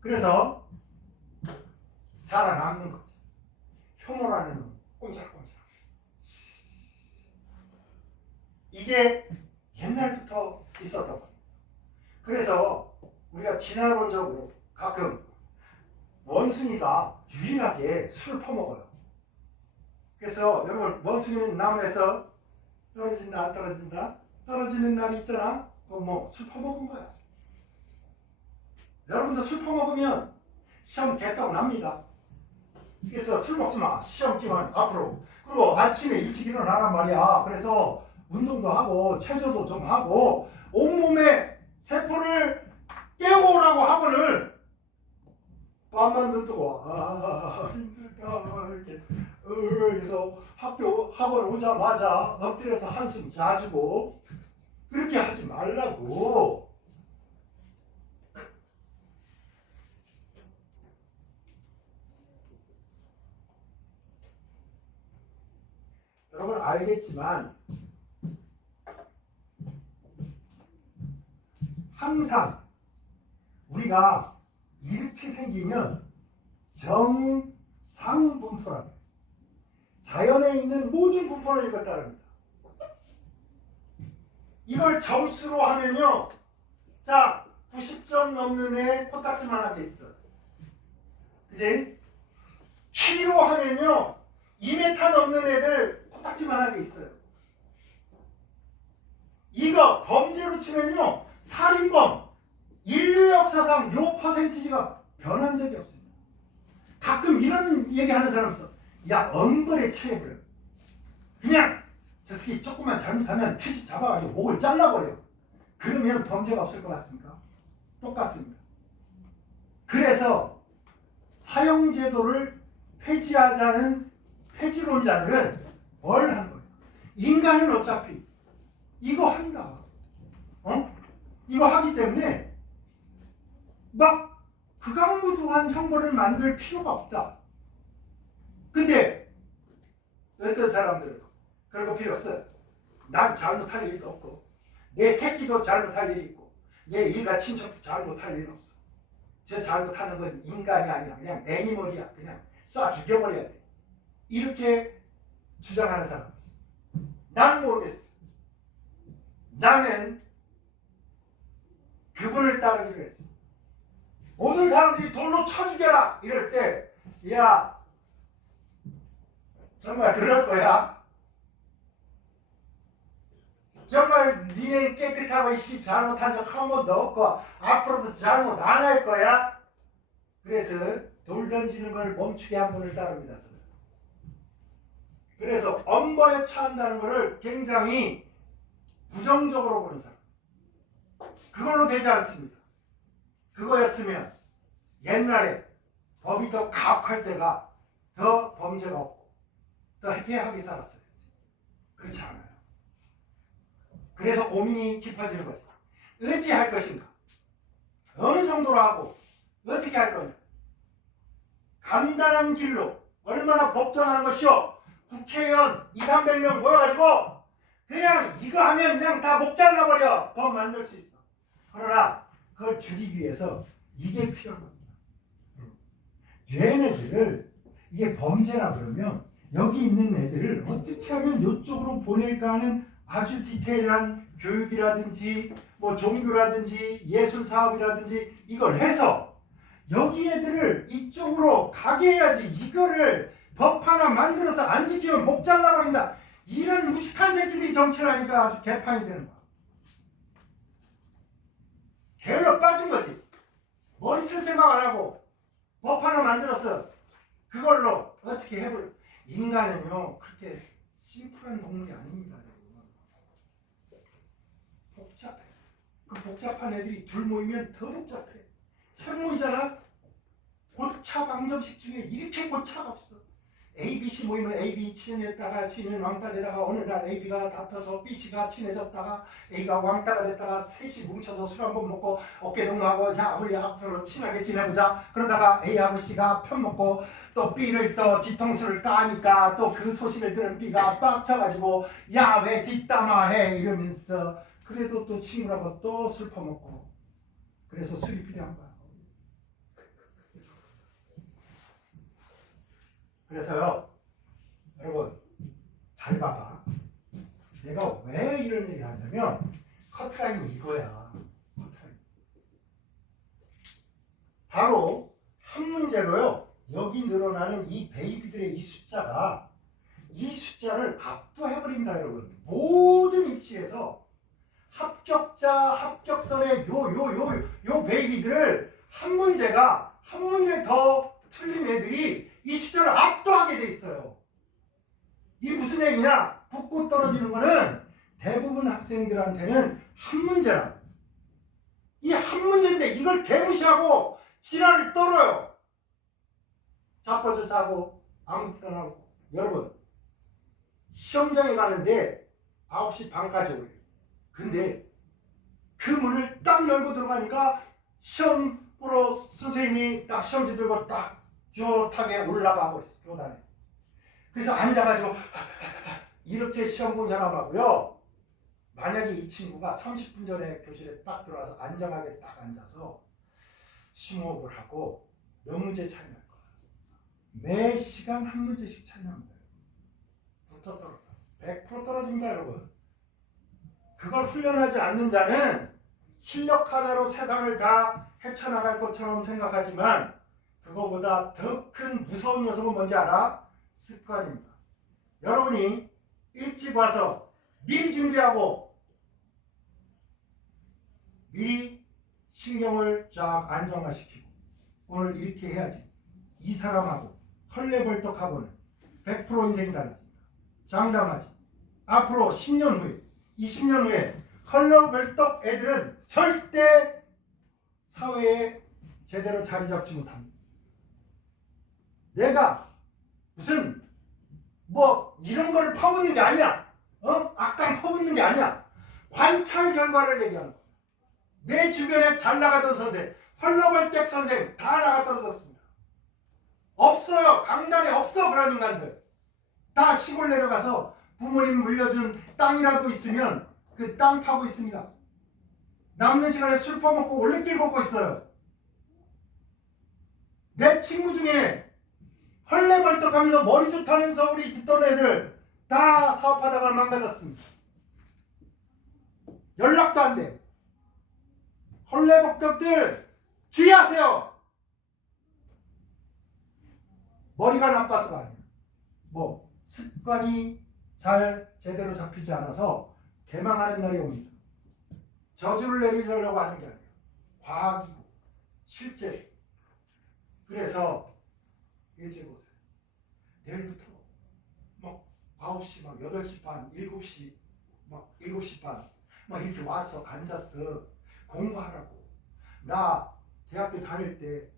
그래서 살아남는 거지. 효모라는 놈 꼼짝꼼짝. 이게 옛날부터 있었던 겁니다. 그래서 우리가 진화론적으로 가끔 원숭이가 유일하게 술을 퍼먹어요. 그래서 여러분 원숭이는 나무에서 떨어진다 안 떨어진다? 떨어지는 날이 있잖아. 그럼 뭐 술 퍼먹은 거야. 여러분도 술 퍼먹으면 시험 개떡 납니다. 그래서 술 먹지 마. 시험 기간 앞으로. 그리고 아침에 일찍 일어나란 말이야. 그래서 운동도 하고 체조도 좀 하고 온몸에 세포를 깨우고 오라고 학원을 밤만 듣고 이렇게 그래서 학원 오자마자 엎드려서 한숨 자주고 그렇게 하지 말라고. 여러분 알겠지만 항상 우리가 이렇게 생기면 정상분포라고. 자연에 있는 모든 분포를 이걸 따릅니다. 이걸 점수로 하면요. 자, 90점 넘는 애 코딱지만 하게 있어. 그지? 키로 하면요. 2m 넘는 애들 코딱지만 하게 있어요. 이거 범죄로 치면요. 살인범. 인류 역사상 요 퍼센티지가 변한 적이 없습니다. 가끔 이런 얘기하는 사람 있어. 야, 엄벌에 처해버려. 그냥 저 새끼 조금만 잘못하면 트집 잡아가지고 목을 잘라버려. 그러면 범죄가 없을 것 같습니까? 똑같습니다. 그래서 사형제도를 폐지하자는 폐지론자들은 뭘 한 거예요? 인간은 어차피 이거 한다. 이거 하기 때문에 막 극악무도한 형벌을 만들 필요가 없다. 근데 어떤 사람들은 그런 거 필요 없어요. 난 잘못할 일도 없고 내 새끼도 잘못할 일이 있고 내 일가 친척도 잘못할 일은 없어. 저 잘못하는 건 인간이 아니야. 그냥 애니멀이야. 그냥 쏴 죽여버려야 돼. 이렇게 주장하는 사람. 난 모르겠어. 나는 그분을 따르기로 했어. 모든 사람들이 돌로 쳐 죽여라 이럴 때, 야, 정말 그럴 거야? 정말 니네 깨끗하고 잘못한 적 한 번도 없고 앞으로도 잘못 안 할 거야? 그래서 돌 던지는 걸 멈추게 한 분을 따릅니다. 저는. 그래서 엄벌에 처한다는 것을 굉장히 부정적으로 보는 사람. 그걸로 되지 않습니다. 그거였으면 옛날에 법이 더 가혹할 때가 더 범죄가 없고 더 해피하게 살았어요. 그렇지 않아요. 그래서 고민이 깊어지는 거죠. 어찌 할 것인가? 어느 정도로 하고 어떻게 할 거냐? 간단한 길로 얼마나 법정하는 것이요? 국회의원 200~300명 모여가지고 그냥 이거 하면 그냥 다 목 잘라버려. 법 만들 수 있어. 그러나 그걸 줄이기 위해서 이게 필요한 겁니다. 얘네들을 이게 범죄라 그러면 여기 있는 애들을 어떻게 하면 이쪽으로 보낼까 하는 아주 디테일한 교육이라든지 뭐 종교라든지 예술 사업이라든지 이걸 해서 여기 애들을 이쪽으로 가게 해야지. 이거를 법 하나 만들어서 안 지키면 목 잘라버린다. 이런 무식한 새끼들이 정치를 하니까 아주 개판이 되는 거야. 게을러 빠진 거지. 머리 쓸 생각 안 하고 법 하나 만들어서 그걸로 어떻게 해버려. 인간은요 그렇게 심플한 동물이 아닙니다. 복잡해. 그 복잡한 애들이 둘 모이면 더 복잡해. 세 모이잖아. 고차 방정식 중에 이렇게 고차가 없어. A, B, C 모이면 A, B 친해졌다가 C는 왕따 되다가 어느 날 A, B가 다퉈서 B, C가 친해졌다가 A가 왕따가 됐다가 셋이 뭉쳐서 술 한 번 먹고 어깨동무하고 자 우리 앞으로 친하게 지내보자. 그러다가 A하고 C가 편 먹고 또 B를 또 뒤통수를 까니까 또 그 소식을 들은 B가 빡쳐가지고 야 왜 뒷담화해 이러면서 그래도 또 친구라고 또 술 퍼먹고. 그래서 술이 필요한 거야. 그래서요 여러분 잘 봐봐. 내가 왜 이런 얘기를 하냐면 커트라인이 이거야. 커트라인. 바로 한 문제로요 여기 늘어나는 이 베이비들의 이 숫자가 이 숫자를 압도해버립니다. 여러분 모든 입시에서 합격자 합격선의 요 베이비들을 한 문제 더 틀린 애들이 이 숫자를 압도하게 돼 있어요. 이게 무슨 얘기냐? 붙고 떨어지는 거는 대부분 학생들한테는 한 문제라고. 이 한 문제인데 이걸 개무시하고 지랄을 떨어요. 자빠져 자고 아무 뜻 안 하고. 여러분 시험장에 가는데 9시 반까지 오래요. 근데 그 문을 딱 열고 들어가니까 시험 보러 선생님이 딱 시험지 들고 딱 교탁에 올라가고 있어요. 교단에. 그래서 앉아가지고 이렇게 시험 본 사람하고요. 만약에 이 친구가 30분 전에 교실에 딱 들어와서 안정하게 딱 앉아서 심호흡을 하고 몇 문제 차이 날 것 같습니다. 매 시간 한 문제씩 차이 납니다. 떨어져. 100% 떨어집니다, 여러분. 그걸 훈련하지 않는 자는 실력 하나로 세상을 다 헤쳐나갈 것처럼 생각하지만 그거보다 더 큰 무서운 녀석은 뭔지 알아? 습관입니다. 여러분이 일찍 와서 미리 준비하고 미리 신경을 쫙 안정화시키고 오늘 이렇게 해야지. 이 사람하고 헐레벌떡하고는 100% 인생이 달라집니다. 장담하지. 앞으로 10년 후에 20년 후에 헐레벌떡 애들은 절대 사회에 제대로 자리 잡지 못합니다. 내가 무슨 뭐 이런 거를 퍼붓는 게 아니야. 악당 퍼붓는 게 아니야. 관찰 결과를 얘기하는 거야. 내 주변에 잘 나가던 선생, 헐레벌떡 선생 다 나가 떨어졌습니다. 없어요. 강단에 없어. 그런 인간들. 다 시골 내려가서 부모님 물려준 땅이라도 있으면 그 땅 파고 있습니다. 남는 시간에 술 퍼먹고 올림길 걷고 있어요. 내 친구 중에 헐레벌떡하면서 머리 좋다는 소리 듣던 애들 다 사업하다가 망가졌습니다. 연락도 안 돼. 헐레벌떡들 주의하세요. 머리가 나빠서가 아니에요. 뭐 습관이 잘 제대로 잡히지 않아서 개망하는 날이 옵니다. 저주를 내리려고 하는 게 아니에요. 과학이고 실제. 그래서 일찍 오세요. 내일부터 막 9시 막 8시 반 7시 막 7시 반 막 이렇게 와서 앉았어. 공부하라고. 나 대학교 다닐 때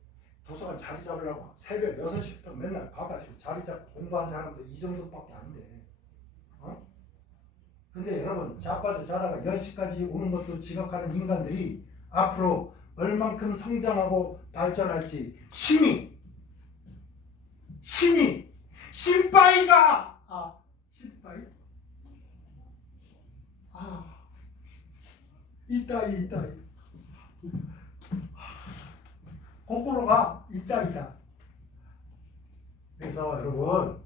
도서관 자리 잡으려고 새벽 6시부터 맨날 가가지고 자리 잡고 공부한 사람도 이 정도밖에 안 돼. 근데 여러분 자빠져 자다가 10시까지 오는 것도 지각하는 인간들이 앞으로 얼만큼 성장하고 발전할지 심히 심빠이가 심빠이 이따이 거꾸로가 이따이다. 그래서 여러분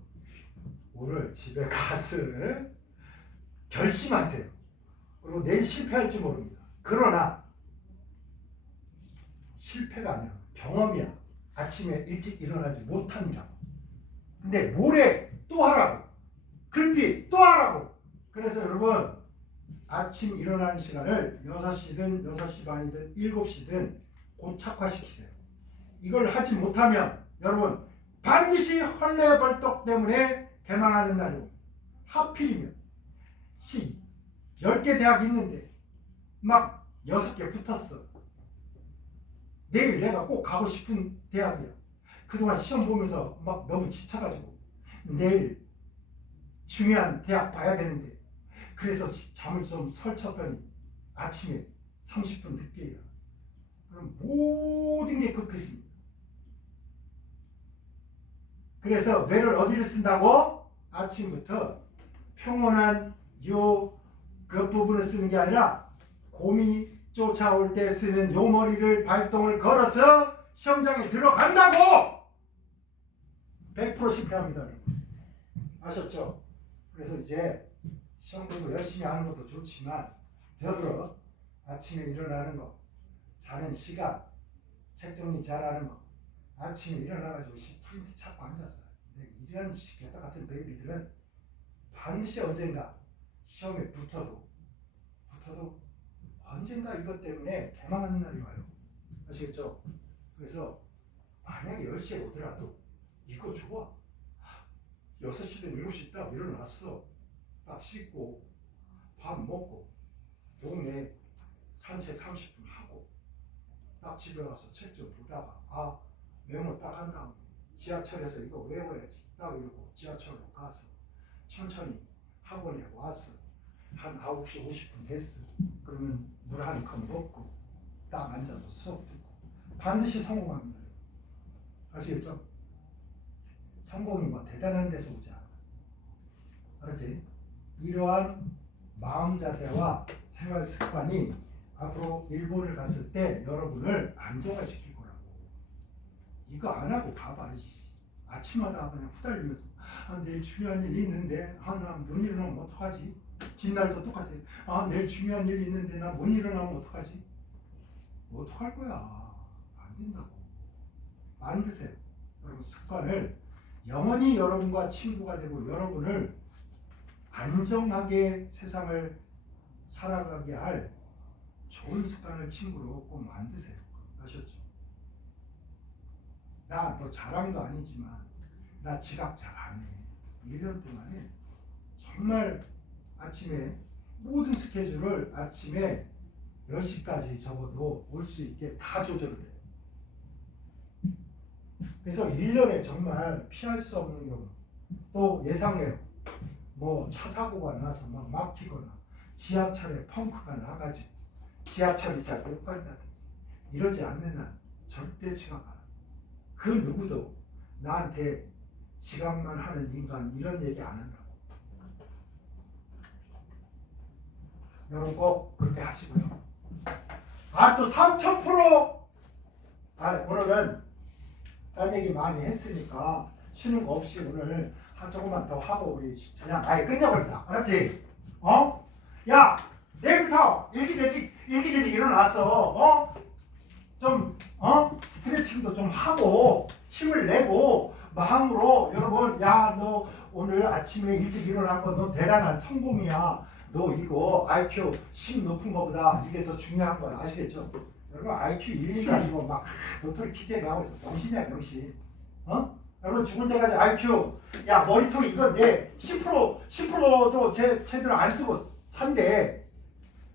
오늘 집에 가서 결심하세요. 그리고 내일 실패할지 모릅니다. 그러나 실패가 아니라 경험이야. 아침에 일찍 일어나지 못합니다. 근데 모레 또 하라고. 글피 또 하라고. 그래서 여러분 아침 일어나는 시간을 6시든 6시 반이든 7시든 고착화시키세요. 이걸 하지 못하면 여러분 반드시 헐레벌떡 때문에 개망하는 날이 옵니다. 하필이면 10개 대학이 있는데 막 6개 붙었어. 내일 내가 꼭 가고 싶은 대학이야. 그동안 시험 보면서 막 너무 지쳐가지고 내일 중요한 대학 봐야 되는데 그래서 잠을 좀 설쳤더니 아침에 30분 늦게 일어났어. 그럼 모든 게 급해집니다. 그래서 뇌를 어디를 쓴다고? 아침부터 평온한 그 부분을 쓰는 게 아니라 곰이 쫓아올 때 쓰는 요 머리를 발동을 걸어서 시험장에 들어간다고! 100% 실패합니다. 여러분. 아셨죠? 그래서 이제 시험 공부 열심히 하는 것도 좋지만 더불어 아침에 일어나는 거, 자는 시간, 책 정리 잘하는 거, 아침에 일어나가지고 프린트 찾고 앉았어요. 이런 개떡 같은 베이비들은 반드시 언젠가 시험에 붙어도 언젠가 이것 때문에 개망하는 날이 와요. 아시겠죠? 그래서 만약에 10시에 오더라도 이거 좋아. 6시든 7시 딱 일어났어. 딱 씻고 밥 먹고 동네 산책 30분 하고 딱 집에 와서 책 좀 보다가 메모 딱 한 다음에 지하철에서 이거 외워야지 딱 이러고 지하철로 가서 천천히 학원에 와서 한 9시 50분 됐어. 그러면 물 한 컵 먹고 딱 앉아서 수업 듣고 반드시 성공합니다. 아시겠죠? 성공이 뭐 대단한 데서 오지 않아. 알았지? 이러한 마음 자세와 생활 습관이 앞으로 일본을 갔을 때 여러분을 안정화시킬 거라고. 이거 안 하고 가봐. 아침마다 그냥 후달리면서 내일 중요한 일이 있는데 나 못 일어나면 어떡하지? 뒷날도 똑같아. 내일 중요한 일이 있는데 나 못 일어나면 어떡하지? 뭐 어떡할 거야. 안 된다고. 만드세요. 여러분 습관을 영원히 여러분과 친구가 되고 여러분을 안정하게 세상을 살아가게 할 좋은 습관을 친구로 꼭 만드세요. 아셨죠? 나 뭐 자랑도 아니지만 나 지각 잘 안 해. 1년 동안에 정말 아침에 모든 스케줄을 아침에 10시까지 적어도 올 수 있게 다 조절을 해요. 그래서 1년에 정말 피할 수 없는 경우 또 예상외로 뭐 차 사고가 나서 막 막히거나 지하철에 펑크가 나가지고 지하철이 잘 못 간다든지 이러지 않는 한 절대 지각 안 합니다. 그 누구도 나한테 지각만 하는 인간 이런 얘기 안 한다고. 여러분 꼭 그렇게 하시고요. 또 3000%! 오늘은 딴 얘기 많이 했으니까 쉬는 거 없이 오늘 조금만 더 하고 우리 그냥 아예 끝내버리자. 알았지? 야! 내일부터 일찍 일어났어. 스트레칭도 좀 하고 힘을 내고 마음으로 여러분 너 오늘 아침에 일찍 일어난 거 너 대단한 성공이야. 너 이거 IQ 10 높은 거보다 이게 더 중요한 거야. 아시겠죠? 여러분 IQ 1, 2 가지고 막 도토리 키재기 하고 있어. 병신이야 병신. 여러분 죽을 때까지 IQ 머리통 이건 내 10%도 제대로 안 쓰고 산대.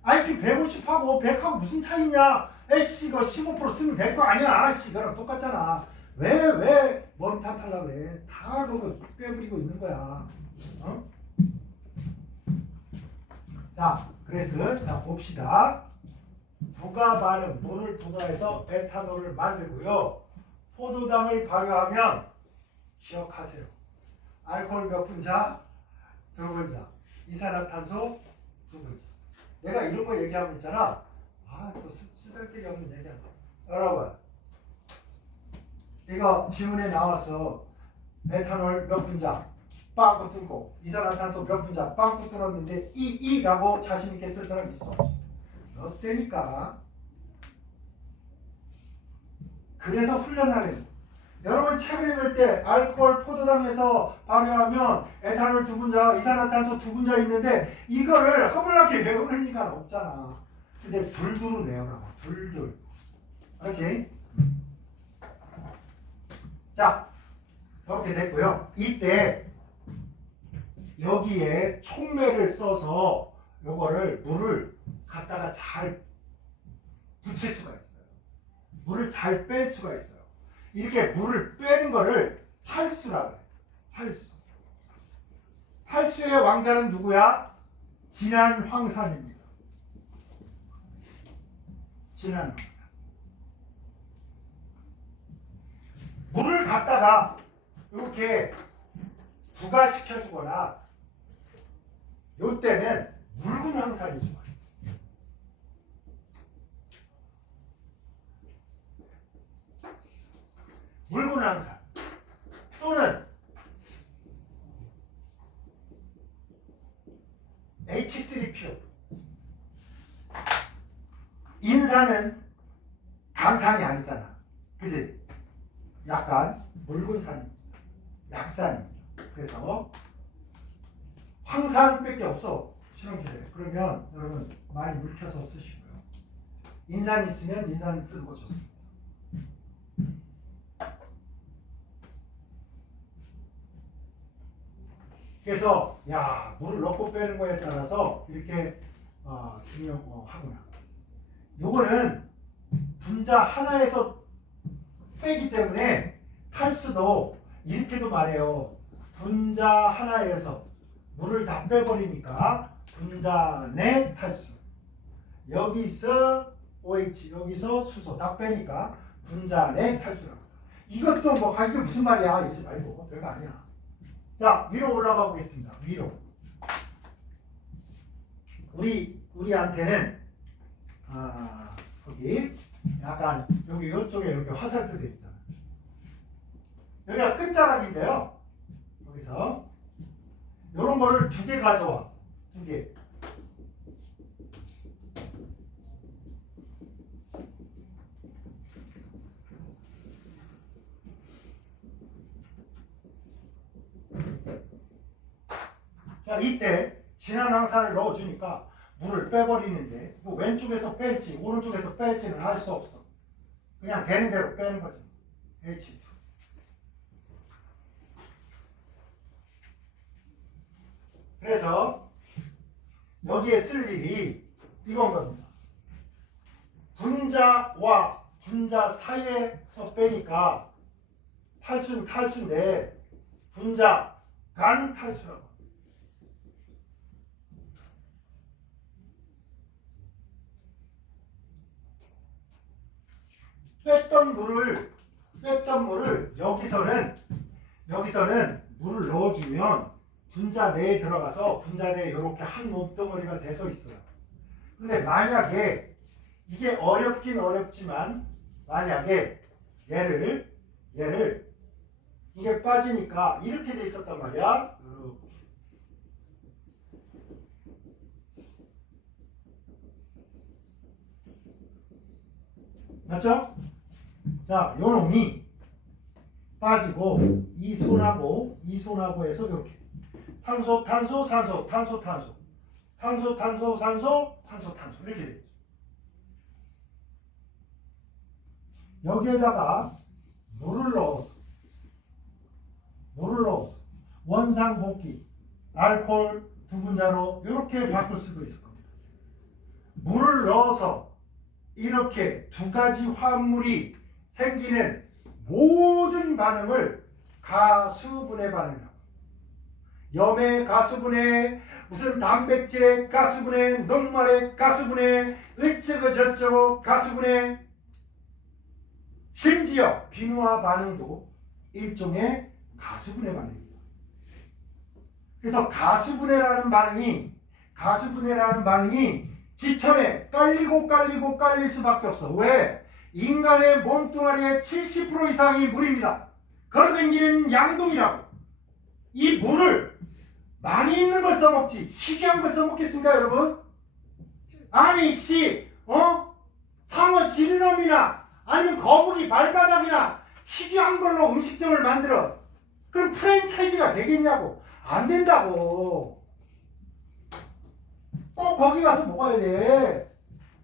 IQ 150하고 100하고 무슨 차이냐? 에이씨 이거 15% 쓰면 될 거 아니야. 이거랑 똑같잖아. 왜 머리 탓하려고 그래? 다 그거 꿰부리고 있는 거야. 그래서 봅시다. 부가 반응, 물을 부가해서 에탄올을 만들고요. 포도당을 발효하면 기억하세요. 알코올 몇 분자? 2분자. 이산화탄소 2분자. 내가 이런 거 얘기하면 있잖아. 또 쓰잘데기 없는 얘기한다. 여러분, 이거 지문에 나와서 에탄올 몇 분자 빵 붙들고 이산화탄소 몇 분자 빵 붙들었는데 이라고 자신 있게 쓸 사람 있어? 없다니까. 그래서 훈련하는. 여러분 책을 읽을 때 알코올 포도당에서 발효하면 에탄올 2분자, 이산화탄소 2분자 있는데 이거를 허물나게 외우는 인간 없잖아. 근데 둘둘은 외우라고. 둘둘. 그렇지? 이렇게 됐고요. 이때 여기에 촉매를 써서 요거를 물을 갖다가 잘 붙일 수가 있어요. 물을 잘 뺄 수가 있어요. 이렇게 물을 빼는 거를 탈수라고 해요. 탈수. 탈수의 왕자는 누구야? 진한 황산입니다. 진한 황산. 물을 갖다가 이렇게 부가시켜주거나 요때는 묽은 황산이 좋아요. 묽은 황산 또는 H3PO. 인산은 강산이 아니잖아. 그지? 약간 묽은 산입니다. 약산입니다. 그래서 황산밖에 없어. 실험실에. 그러면 여러분 많이 묽혀서 쓰시고요. 인산 있으면 인산 쓰는 거 좋습니다. 그래서 물을 넣고 빼는 거에 따라서 이렇게 중요하구나. 요거는 분자 하나에서 빼기 때문에 탈수도 이렇게도 말해요. 분자 하나에서 물을 다 빼버리니까 분자 내 탈수. 여기서 OH, 여기서 수소 다 빼니까 분자 내 탈수라고. 이것도 이게 무슨 말이야 이러지 말고 별거 아니야. 위로 올라가 보겠습니다. 위로. 우리한테는 거기 약간 여기 이쪽에 이렇게 화살표 되어 있잖아. 여기가 끝자락인데요. 여기서 이런 거를 2개 가져와. 2개. 자, 이때 진한 황산을 넣어주니까 물을 빼버리는데 뭐 왼쪽에서 뺄지 오른쪽에서 뺄지는 알 수 없어. 그냥 되는 대로 빼는 거지. H2. 그래서 여기에 쓸 일이 이건 겁니다. 분자와 분자 사이에서 빼니까 탈수인데 분자 간 탈수라고. 뺐던 물을 여기서는 물을 넣어주면 분자 내에 들어가서 분자 내에 이렇게 한 몸덩어리가 돼서 있어요. 근데 만약에 이게 어렵긴 어렵지만 만약에 얘를 이게 빠지니까 이렇게 돼 있었단 말이야. 이렇게. 맞죠? 자, 요 놈이 빠지고 이 손하고 해서 이렇게 탄소 탄소 산소 탄소 탄소 탄소 탄소 산소 탄소 탄소 이렇게 돼요. 여기에다가 물을 넣어서 원상복귀 알코올 두 분자로 이렇게 바꿀 수도 있을 겁니다. 물을 넣어서 이렇게 두 가지 화합물이 생기는 모든 반응을 가수분해 반응이라고. 염의 가수분해, 무슨 단백질의 가수분해, 녹말의 가수분해, 어쩌고 저쩌고 가수분해, 심지어 비누화 반응도 일종의 가수분해 반응입니다. 그래서 가수분해라는 반응이 지천에 깔릴 수밖에 없어. 왜? 인간의 몸뚱아리의 70% 이상이 물입니다. 걸어다니는 양동이라고. 이 물을 많이 있는 걸 써먹지 희귀한 걸 써먹겠습니까, 여러분? 아니 상어 지느러미나 아니면 거북이 발바닥이나 희귀한 걸로 음식점을 만들어. 그럼 프랜차이즈가 되겠냐고. 안 된다고. 꼭 거기 가서 먹어야 돼.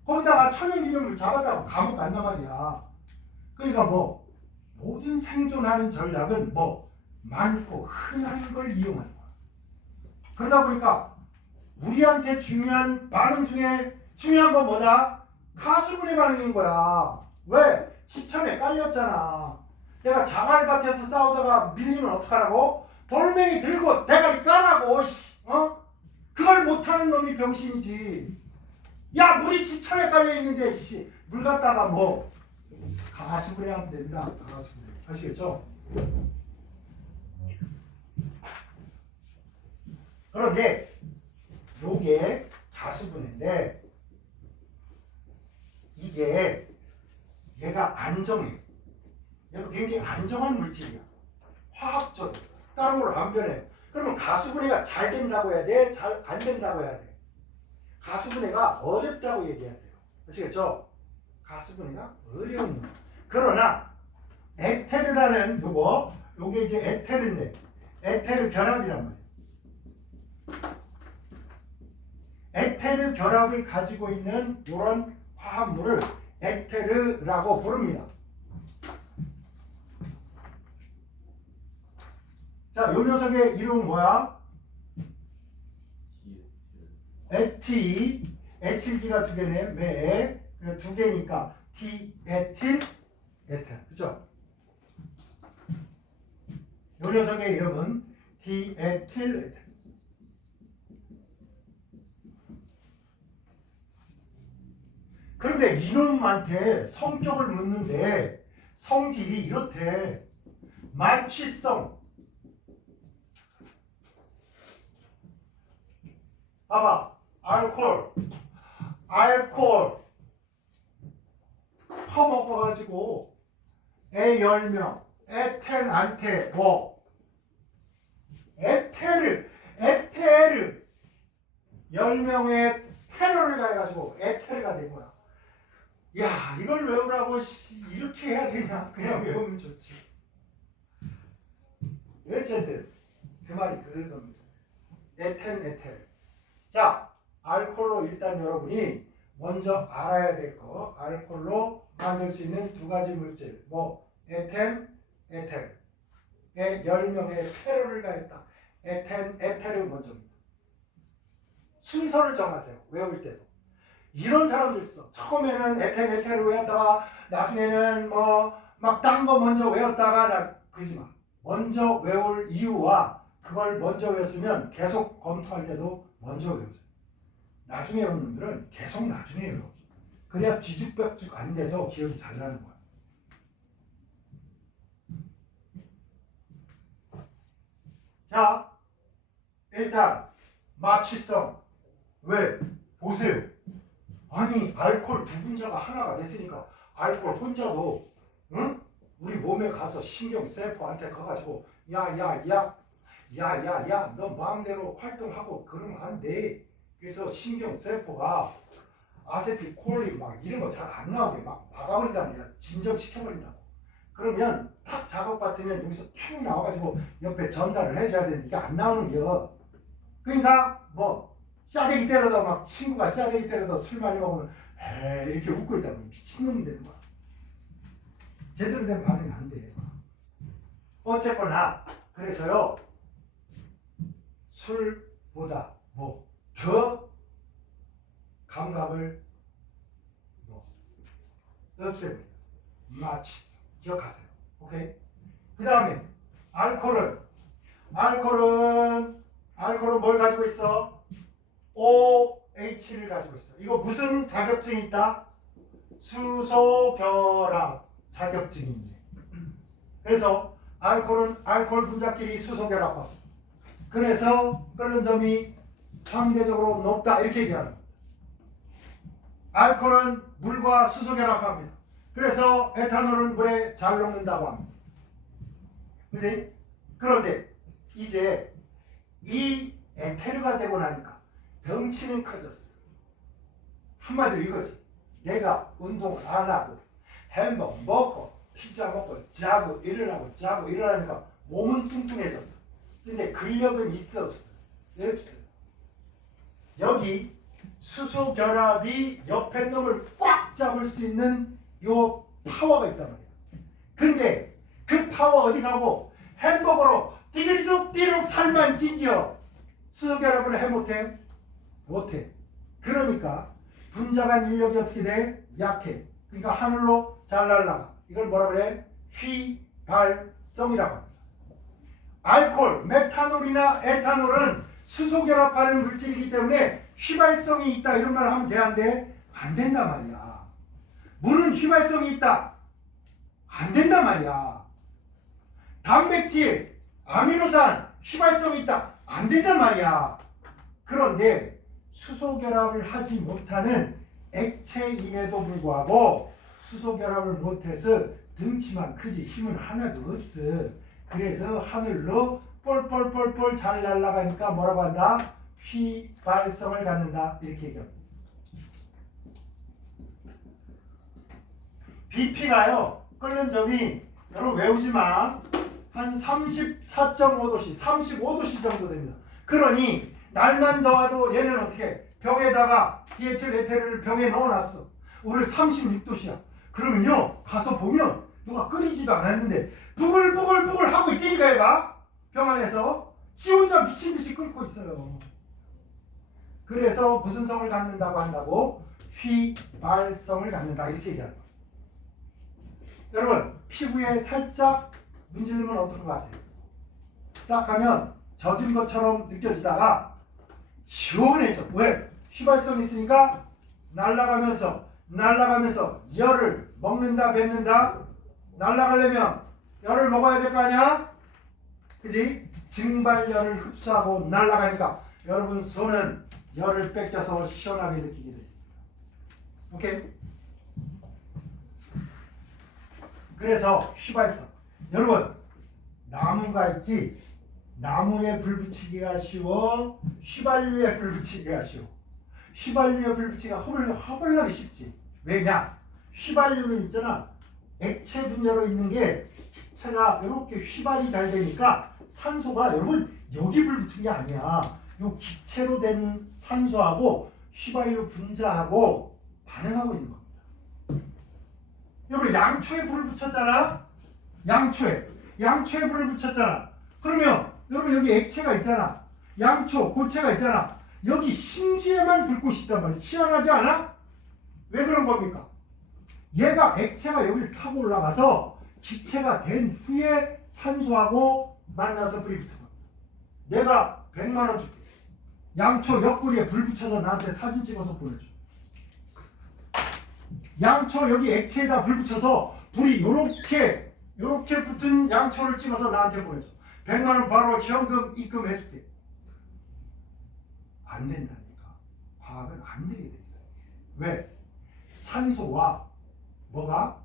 거기다가 천연기념물 잡았다고 감옥 간단 말이야. 그러니까 모든 생존하는 전략은 많고 흔한 걸 이용하는 거야. 그러다 보니까 우리한테 중요한 반응 중에 중요한 건 뭐다? 가수분해 반응인 거야. 왜? 지천에 깔렸잖아. 내가 자갈밭에서 싸우다가 밀리면 어떡하라고? 돌멩이 들고 대가리 까라고. 그걸 못하는 놈이 병신이지. 야, 물이 지천에 깔려있는데 물 갖다가 가수분해 하면 된다. 가수분해. 아시겠죠? 그런데 요게 가수분해인데 이게 얘가 안정해. 얘가 굉장히 안정한 물질이야. 화학적으로. 다른 걸로 안 변해. 그러면 가수분해가 잘 된다고 해야 돼? 잘 안 된다고 해야 돼? 가수분해가 어렵다고 얘기해야 돼요. 아시겠죠? 가수분해가 어려운 거. 그러나 에테르라는 요게 이제 에테르인데 에테르 결합이란 말이에요. 에테르 결합을 가지고 있는 이런 화합물을 에테르라고 부릅니다. 자, 요 녀석의 이름은 뭐야? 에틸기가 두 개네. 왜? 두 개니까 디에틸 에텔. 그죠? 요 녀석의 이름은 디에틸 에텔. 그런데 이놈한테 성격을 묻는데 성질이 이렇대. 마취성. 봐봐. 알코올 퍼먹어가지고 애 10명 에텐한테 뭐 에테르 10명의 테러를 가해가지고 에테르가 된 거야. 야, 이걸 외우라고 이렇게 해야 되냐? 그냥 외우면 좋지. 어쨌든 그 말이 그런 겁니다. 에테르. 자, 알코올로 일단 여러분이 먼저 알아야 될 거, 알코올로 만들 수 있는 두 가지 물질, 뭐 에텐, 에테르. 10명의 테러를 가했다. 에테르 먼저입니다. 순서를 정하세요. 외울 때도. 이런 사람들 있어. 처음에는 에테르 외웠다가 나중에는 뭐 막 딴 거 먼저 외웠다가 그러지 마. 먼저 외울 이유와 그걸 먼저 외웠으면 계속 검토할 때도 먼저 외우세요. 나중에 외운 놈들은 계속 나중에 외워. 그래야 뒤죽박죽 안 돼서 기억이 잘 나는 거야. 자, 일단 마취성. 왜? 보세요. 아니, 알코올 두 분자가 하나가 됐으니까 알코올 혼자도 응? 우리 몸에 가서 신경 세포한테 가가지고 야야야 너 마음대로 활동하고 그러면 안 돼. 그래서 신경 세포가 아세틸콜린 막 이런 거 잘 안 나오게 막 막아버린단 말이야. 진정시켜버린다고. 그러면 탁 작업 같으면 여기서 탁 나와가지고 옆에 전달을 해줘야 되는데 이게 안 나오는 겨. 그러니까 뭐 싸대기 때려도 막 친구가 싸대기 때려도 술 많이 먹으면 에이 이렇게 웃고 있다고 미친놈이 되는 거야. 제대로 된 반응이 안 돼. 어쨌거나 그래서요 술보다 뭐 더 감각을 뭐 없애버려요. 마취성 기억하세요. 오케이. 그 다음에 알코올은 뭘 가지고 있어? OH를 가지고 있어. 이거 무슨 자격증이 있다? 수소결합 자격증이지. 그래서 알코올은 알코올 분자끼리 수소결합하고 그래서 끓는 점이 상대적으로 높다 이렇게 얘기하는 겁니다. 알코올은 물과 수소결합합니다. 그래서 에탄올은 물에 잘 녹는다고 합니다. 그치? 그런데 이제 이 에테르가 되고 나니까 덩치는 커졌어. 한마디로 이거지. 내가 운동을 안 하고 햄버거 먹고 피자 먹고 자고 일어나니까 몸은 뚱뚱해졌어. 근데 근력은 있어 없어? 없어. 여기 수소결합이 옆에 놈을 꽉 잡을 수 있는 요 파워가 있단 말이야. 근데 그 파워 어디 가고 햄버거로 띠룩 살만 찡겨. 수소결합을 해 못해? 못해. 그러니까 분자간 인력이 어떻게 돼? 약해. 그러니까 하늘로 잘 날아가. 이걸 뭐라 그래? 휘발성이라고 합니다. 알코올, 메탄올이나 에탄올은 수소결합하는 물질이기 때문에 휘발성이 있다 이런 말 하면 돼 안 돼? 안 된단 말이야. 물은 휘발성이 있다. 안 된단 말이야. 단백질, 아미노산 휘발성이 있다. 안 된단 말이야. 그런데 수소결합을 하지 못하는 액체임에도 불구하고 수소결합을 못해서 덩치만 크지 힘은 하나도 없어. 그래서 하늘로 뻘뻘뻘뻘 잘 날아가니까 뭐라고 한다? 휘발성을 갖는다. 이렇게 얘기합니다. BP가요. 끓는 점이 여러분 외우지 마. 한 34.5도씨, 35도씨 정도 됩니다. 그러니 날만 더워도 얘는 어떻게 병에다가 디에틸 에테르를 병에 넣어놨어. 오늘 36도씨야. 그러면요 가서 보면 누가 끓이지도 않았는데 부글부글 하고 있다니까 얘가 병 안에서 지 혼자 미친듯이 끓고 있어요. 그래서 무슨 성을 갖는다고 한다고? 휘발성을 갖는다 이렇게 얘기합니다. 여러분 피부에 살짝 문지르면 어떨 것 같아요? 싹 하면 젖은 것처럼 느껴지다가 시원해져. 왜? 휘발성이 있으니까 날아가면서 열을 먹는다 뱉는다. 날아가려면 열을 먹어야 될 거 아니야? 그지? 증발열을 흡수하고 날아가니까 여러분 손은 열을 뺏겨서 시원하게 느끼게 돼 있습니다. 오케이? 그래서 휘발성. 여러분 나무가 있지. 나무에 불 붙이기가 쉬워. 휘발유에 불 붙이기가 쉬워. 휘발유에 불 붙이기가 허벌나게 쉽지. 왜냐? 휘발유는 있잖아. 액체 분자로 있는 게 기체가 이렇게 휘발이 잘 되니까 산소가 여러분 여기 불 붙은 게 아니야. 요 기체로 된 산소하고 휘발유 분자하고 반응하고 있는 겁니다. 여러분 양초에 불을 붙였잖아. 양초에 불을 붙였잖아. 그러면 여러분 여기 액체가 있잖아. 양초 고체가 있잖아. 여기 심지에만 불꽃이 있단 말이야. 희한하지 않아? 왜 그런 겁니까? 얘가 액체가 여기를 타고 올라가서 기체가 된 후에 산소하고 만나서 불이 붙은 겁니다. 내가 100만 원 줄게. 양초 옆구리에 불 붙여서 나한테 사진 찍어서 보내줘. 양초 여기 액체에다 불 붙여서 불이 요렇게 붙은 양초를 찍어서 나한테 보내줘. 100만 원 바로 현금 입금해줄게. 안 된다니까. 과학은 안 되게 돼 있어요. 왜? 산소와 뭐가?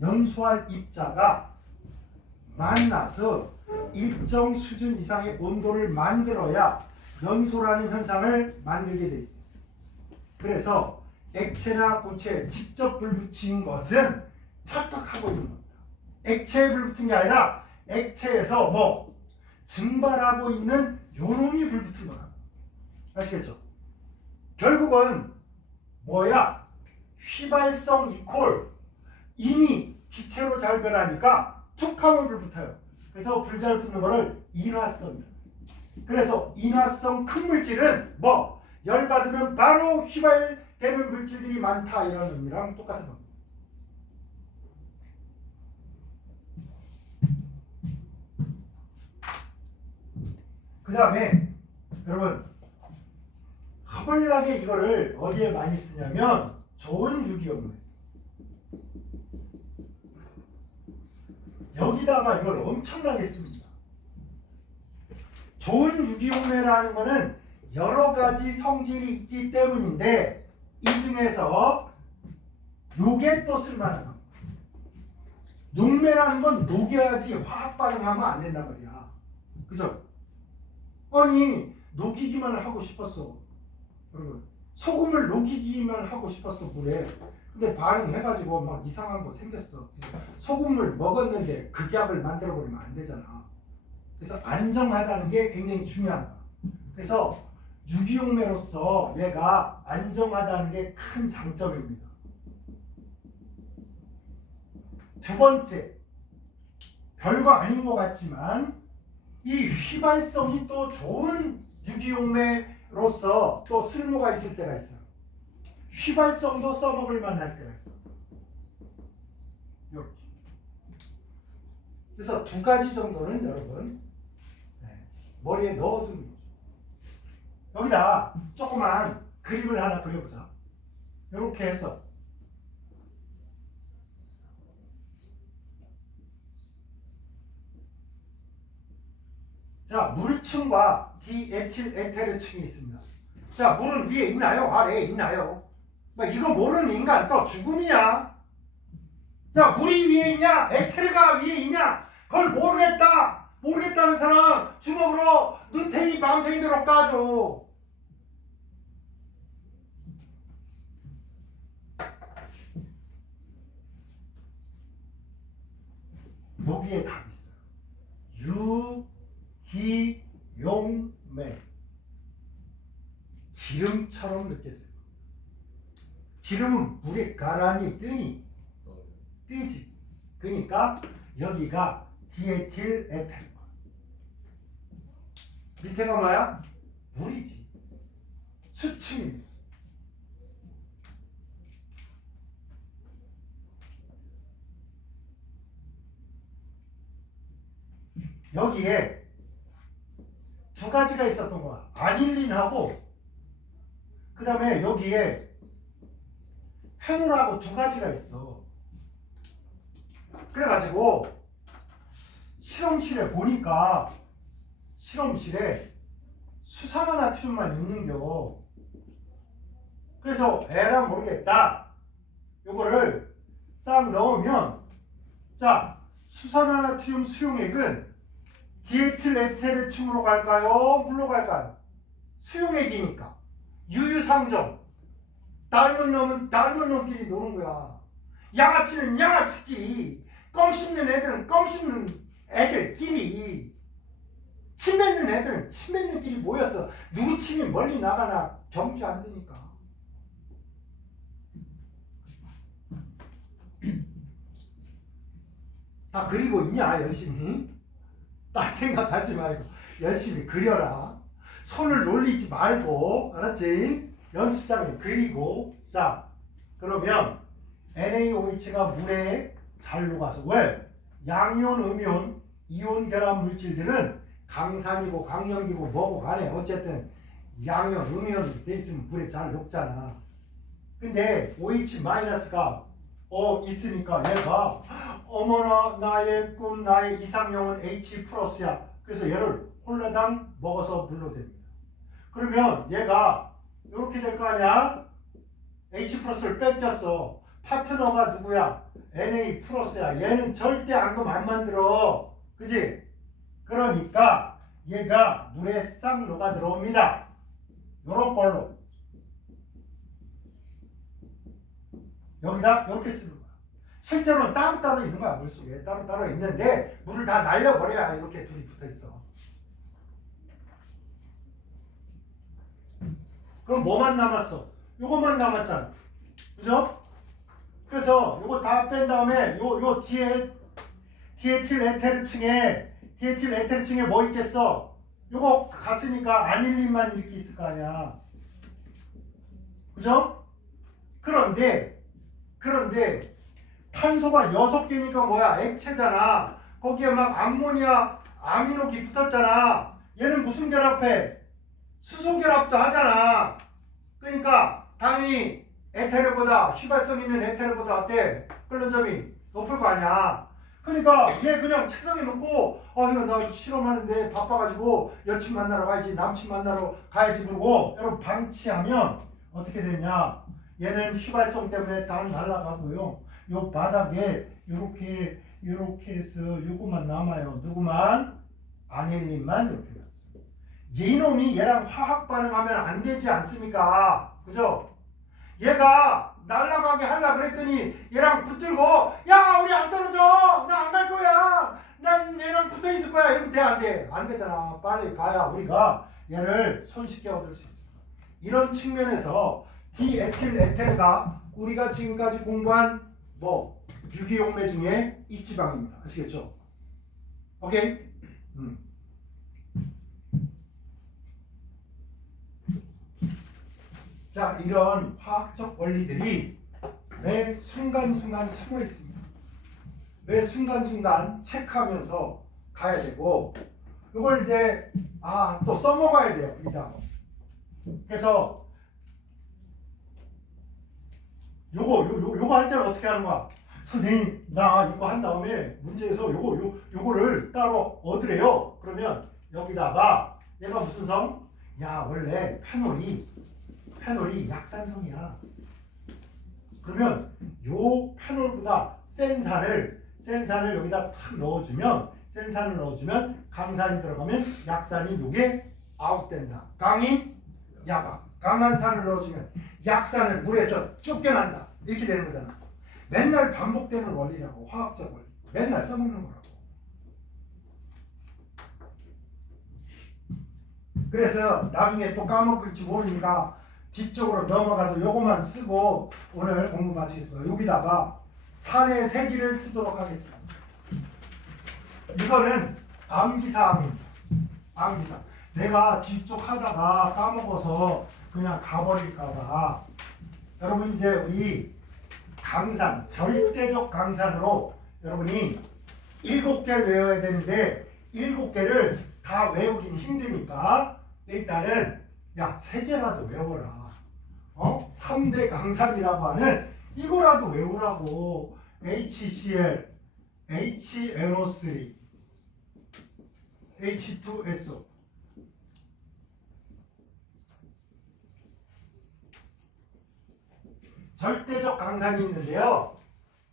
연소할 입자가 만나서 일정 수준 이상의 온도를 만들어야 연소라는 현상을 만들게 돼 있어요. 그래서 액체나 고체에 직접 불 붙인 것은 착각하고 있는 겁니다. 액체에 불 붙은 게 아니라 액체에서 뭐 증발하고 있는 요놈이 불 붙은 거라. 아시겠죠? 결국은 뭐야? 휘발성 이콜 이미 기체로 잘 변하니까 툭 하면 불 붙어요. 그래서 불 잘 붙는 거를 인화성이에요. 그래서 인화성 큰 물질은 뭐 열 받으면 바로 휘발되는 물질들이 많다 이런 의미랑 똑같은 겁니다. 그 다음에 여러분 허벌나게 이거를 어디에 많이 쓰냐면 좋은 유기용매 여기다가 이걸 엄청나게 씁니다. 좋은 유기용매라는 거는 여러 가지 성질이 있기 때문인데 이 중에서 요게 또 쓸만한 겁니다. 용매라는 건 녹여야지 화학 반응하면 안 된단 말이야. 그죠? 아니 녹이기만 하고 싶었어. 여러분 소금을 녹이기만 하고 싶었어 물에. 근데 반응해가지고 막 이상한 거 생겼어. 소금물 먹었는데 극약을 만들어버리면 안 되잖아. 그래서 안정하다는 게 굉장히 중요한 거야. 그래서 유기용매로서 얘가 안정하다는 게 큰 장점입니다. 두 번째, 별거 아닌 것 같지만 이 휘발성이 또 좋은 유기용매로서 또 쓸모가 있을 때가 있어요. 휘발성도 써먹을 만할 때가 있어. 이렇게. 그래서 두 가지 정도는 여러분 머리에 넣어두는 거죠. 여기다 조그만 그림을 하나 그려보자. 이렇게 해서 자 물층과 디에틸 에테르층이 있습니다. 자 물은 위에 있나요? 아래에 있나요? 이거 모르는 인간 또 죽음이야. 자 물이 위에 있냐? 에테르가 위에 있냐? 그걸 모르겠다는 사람 주먹으로 눈탱이 맘탱이대로 까줘. 여기에 답이 있어요. 유기용매. 기름처럼 느껴져요. 기름은 물에 가라앉니 뜨지. 그러니까 여기가 디에틸 에테르. 밑에가 뭐야? 물이지. 수층입니다. 여기에 두 가지가 있었던 거야. 아닐린하고 그 다음에 여기에 페놀하고 두 가지가 있어. 그래가지고 실험실에 보니까 실험실에 수산화나트륨만 있는겨. 그래서 에라 모르겠다. 요거를 싹 넣으면 자 수산화나트륨 수용액은 디에틸 에테르층으로 갈까요? 물로 갈까요? 수용액이니까 유유상종. 닮은 놈은 닮은 놈끼리 노는 거야. 양아치는 양아치끼리, 껌 씹는 애들은 껌 씹는 애들끼리, 침 뱉는 애들은 침 뱉는 끼리 모여서 누구 침이 멀리 나가나 경주 안 되니까. 다 그리고 있냐 열심히? 딴 생각하지 말고 열심히 그려라. 손을 놀리지 말고, 알았지? 연습장에 그리고. 자, 그러면 NaOH가 물에 잘 녹아서, 왜? 양이온, 음이온, 이온 결합 물질들은 강산이고 강염기고 뭐고 간에 어쨌든 양이온, 음이온이 돼 있으면 물에 잘 녹잖아. 근데 OH-가 있으니까 얘가 어머나 나의 꿈, 나의 이상형은 H 플러스야. 그래서 얘를 홀라당 먹어서 물로 됩니다. 그러면 얘가 이렇게 될 거 아니야? H 플러스를 뺏겼어. 파트너가 누구야? Na 플러스야. 얘는 절대 앙금 안 만들어. 그지? 그러니까 얘가 물에 싹 녹아 들어옵니다. 요런 걸로. 여기다 이렇게 쓰는 거야. 실제로는 따로따로 있는 거야. 물속에 따로따로 있는데 물을 다 날려버려야 이렇게 둘이 붙어있어. 그럼 뭐만 남았어? 요것만 남았잖아. 그죠? 그래서 요거 다 뺀 다음에 요 디에틸 에테르층에 뭐 있겠어? 요거 갔으니까 아닐린만 이렇게 있을 거 아니야. 그죠? 그런데 탄소가 6개니까 뭐야? 액체잖아. 거기에 막 암모니아, 아미노기 붙었잖아. 얘는 무슨 결합해? 수소 결합도 하잖아. 그러니까 당연히 에테르보다, 휘발성 있는 에테르보다 어때? 끓는 점이 높을 거 아니야. 그러니까 얘 그냥 책상에 놓고 이거 나 실험하는데 바빠가지고 여친 만나러 가야지, 남친 만나러 가야지 그러고 여러분 방치하면 어떻게 되냐? 얘는 휘발성 때문에 다 날아가고요. 요 바닥에 요렇게 해서 요것만 남아요. 누구만? 아닐린만 이렇게 났어요. 이놈이 얘랑 화학 반응하면 안 되지 않습니까? 그죠? 얘가 날아가게 하려고 그랬더니 얘랑 붙들고 야 우리 안 떨어져, 나 안 갈 거야, 난 얘랑 붙어 있을 거야 이러면 돼 안 돼? 안 되잖아. 빨리 가야 우리가 얘를 손쉽게 얻을 수 있습니다. 이런 측면에서 디에틸 에테르가 우리가 지금까지 공부한 유기용매 중에 이 지방입니다. 아시겠죠? 오케이? 자, 이런 화학적 원리들이 매 순간순간 숨어 있습니다. 매 순간순간 체크하면서 가야 되고, 이걸 이제 또 써먹어야 돼요. 이따. 그래서 요거 할 때는 어떻게 하는 거야? 선생님, 나 이거 한 다음에 문제에서 요거를 따로 얻으래요. 그러면 여기다가 얘가 무슨 성? 야, 원래 페놀이 약산성이야. 그러면 요 페놀보다 센 산을 여기다 탁 넣어주면, 센 산을 넣어주면 강산이 들어가면 약산이 요게 아웃된다. 강인 약악. 강한 산을 넣어주면 약산을 물에서 쫓겨난다. 이렇게 되는 거잖아. 맨날 반복되는 원리라고, 화학적 원리. 맨날 써먹는 거라고. 그래서 나중에 또 까먹을지 모르니까 뒤쪽으로 넘어가서 요것만 쓰고 오늘 공부 마치겠습니다. 여기다가 산의 세기를 쓰도록 하겠습니다. 이거는 암기사항입니다. 암기사항. 내가 뒤쪽 하다가 까먹어서 그냥 가버릴까봐. 여러분 이제 우리 강산, 절대적 강산으로 여러분이 7개를 외워야 되는데 7개를 다 외우긴 힘드니까 일단은 3개라도 외워라. 3대 강산이라고 하는 이거라도 외우라고. HCl, HNO3, H2SO. 절대적 강산이 있는데요.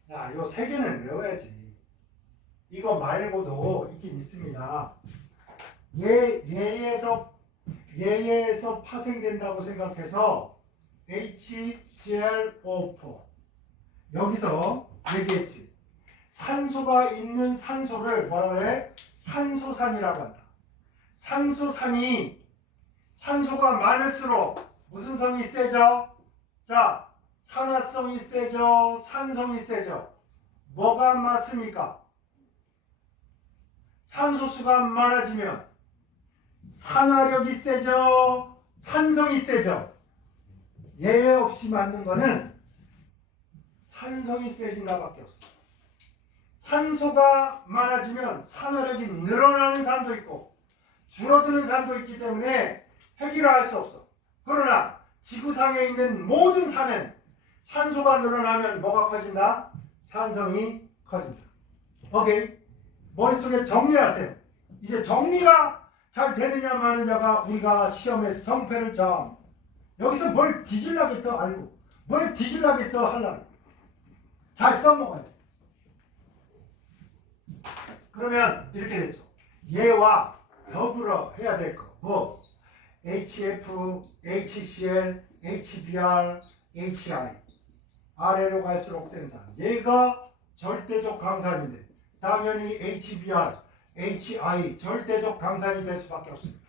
요 3개는 외워야지. 이거 말고도 있긴 있습니다. 얘에서 파생된다고 생각해서 HClO4 여기서 얘기했지. 산소가 있는 산소를 뭐라 그래? 산소산이라고 한다. 산소가 많을수록 무슨 성이 세죠? 자, 산화성이 세죠? 산성이 세죠? 뭐가 맞습니까? 산소수가 많아지면 산화력이 세죠? 산성이 세죠? 예외 없이 맞는 거는 산성이 세진가 밖에 없어. 산소가 많아지면 산화력이 늘어나는 산도 있고 줄어드는 산도 있기 때문에 획일화할 수 없어. 그러나 지구상에 있는 모든 산은 산소가 늘어나면 뭐가 커진다? 산성이 커진다. 오케이? 머릿속에 정리하세요. 이제 정리가 잘 되느냐 마느냐가 우리가 시험에서 성패를 정. 여기서 뭘 뒤질라겠다 알고 뭘 뒤질라겠다 하려고 잘 써먹어야 돼. 그러면 이렇게 됐죠. 얘와 더불어 해야 될 거. 뭐 HF, HCl, HBr, HI 아래로 갈수록 센 산. 얘가 절대적 강산인데 당연히 HBr, HI 절대적 강산이 될 수밖에 없습니다.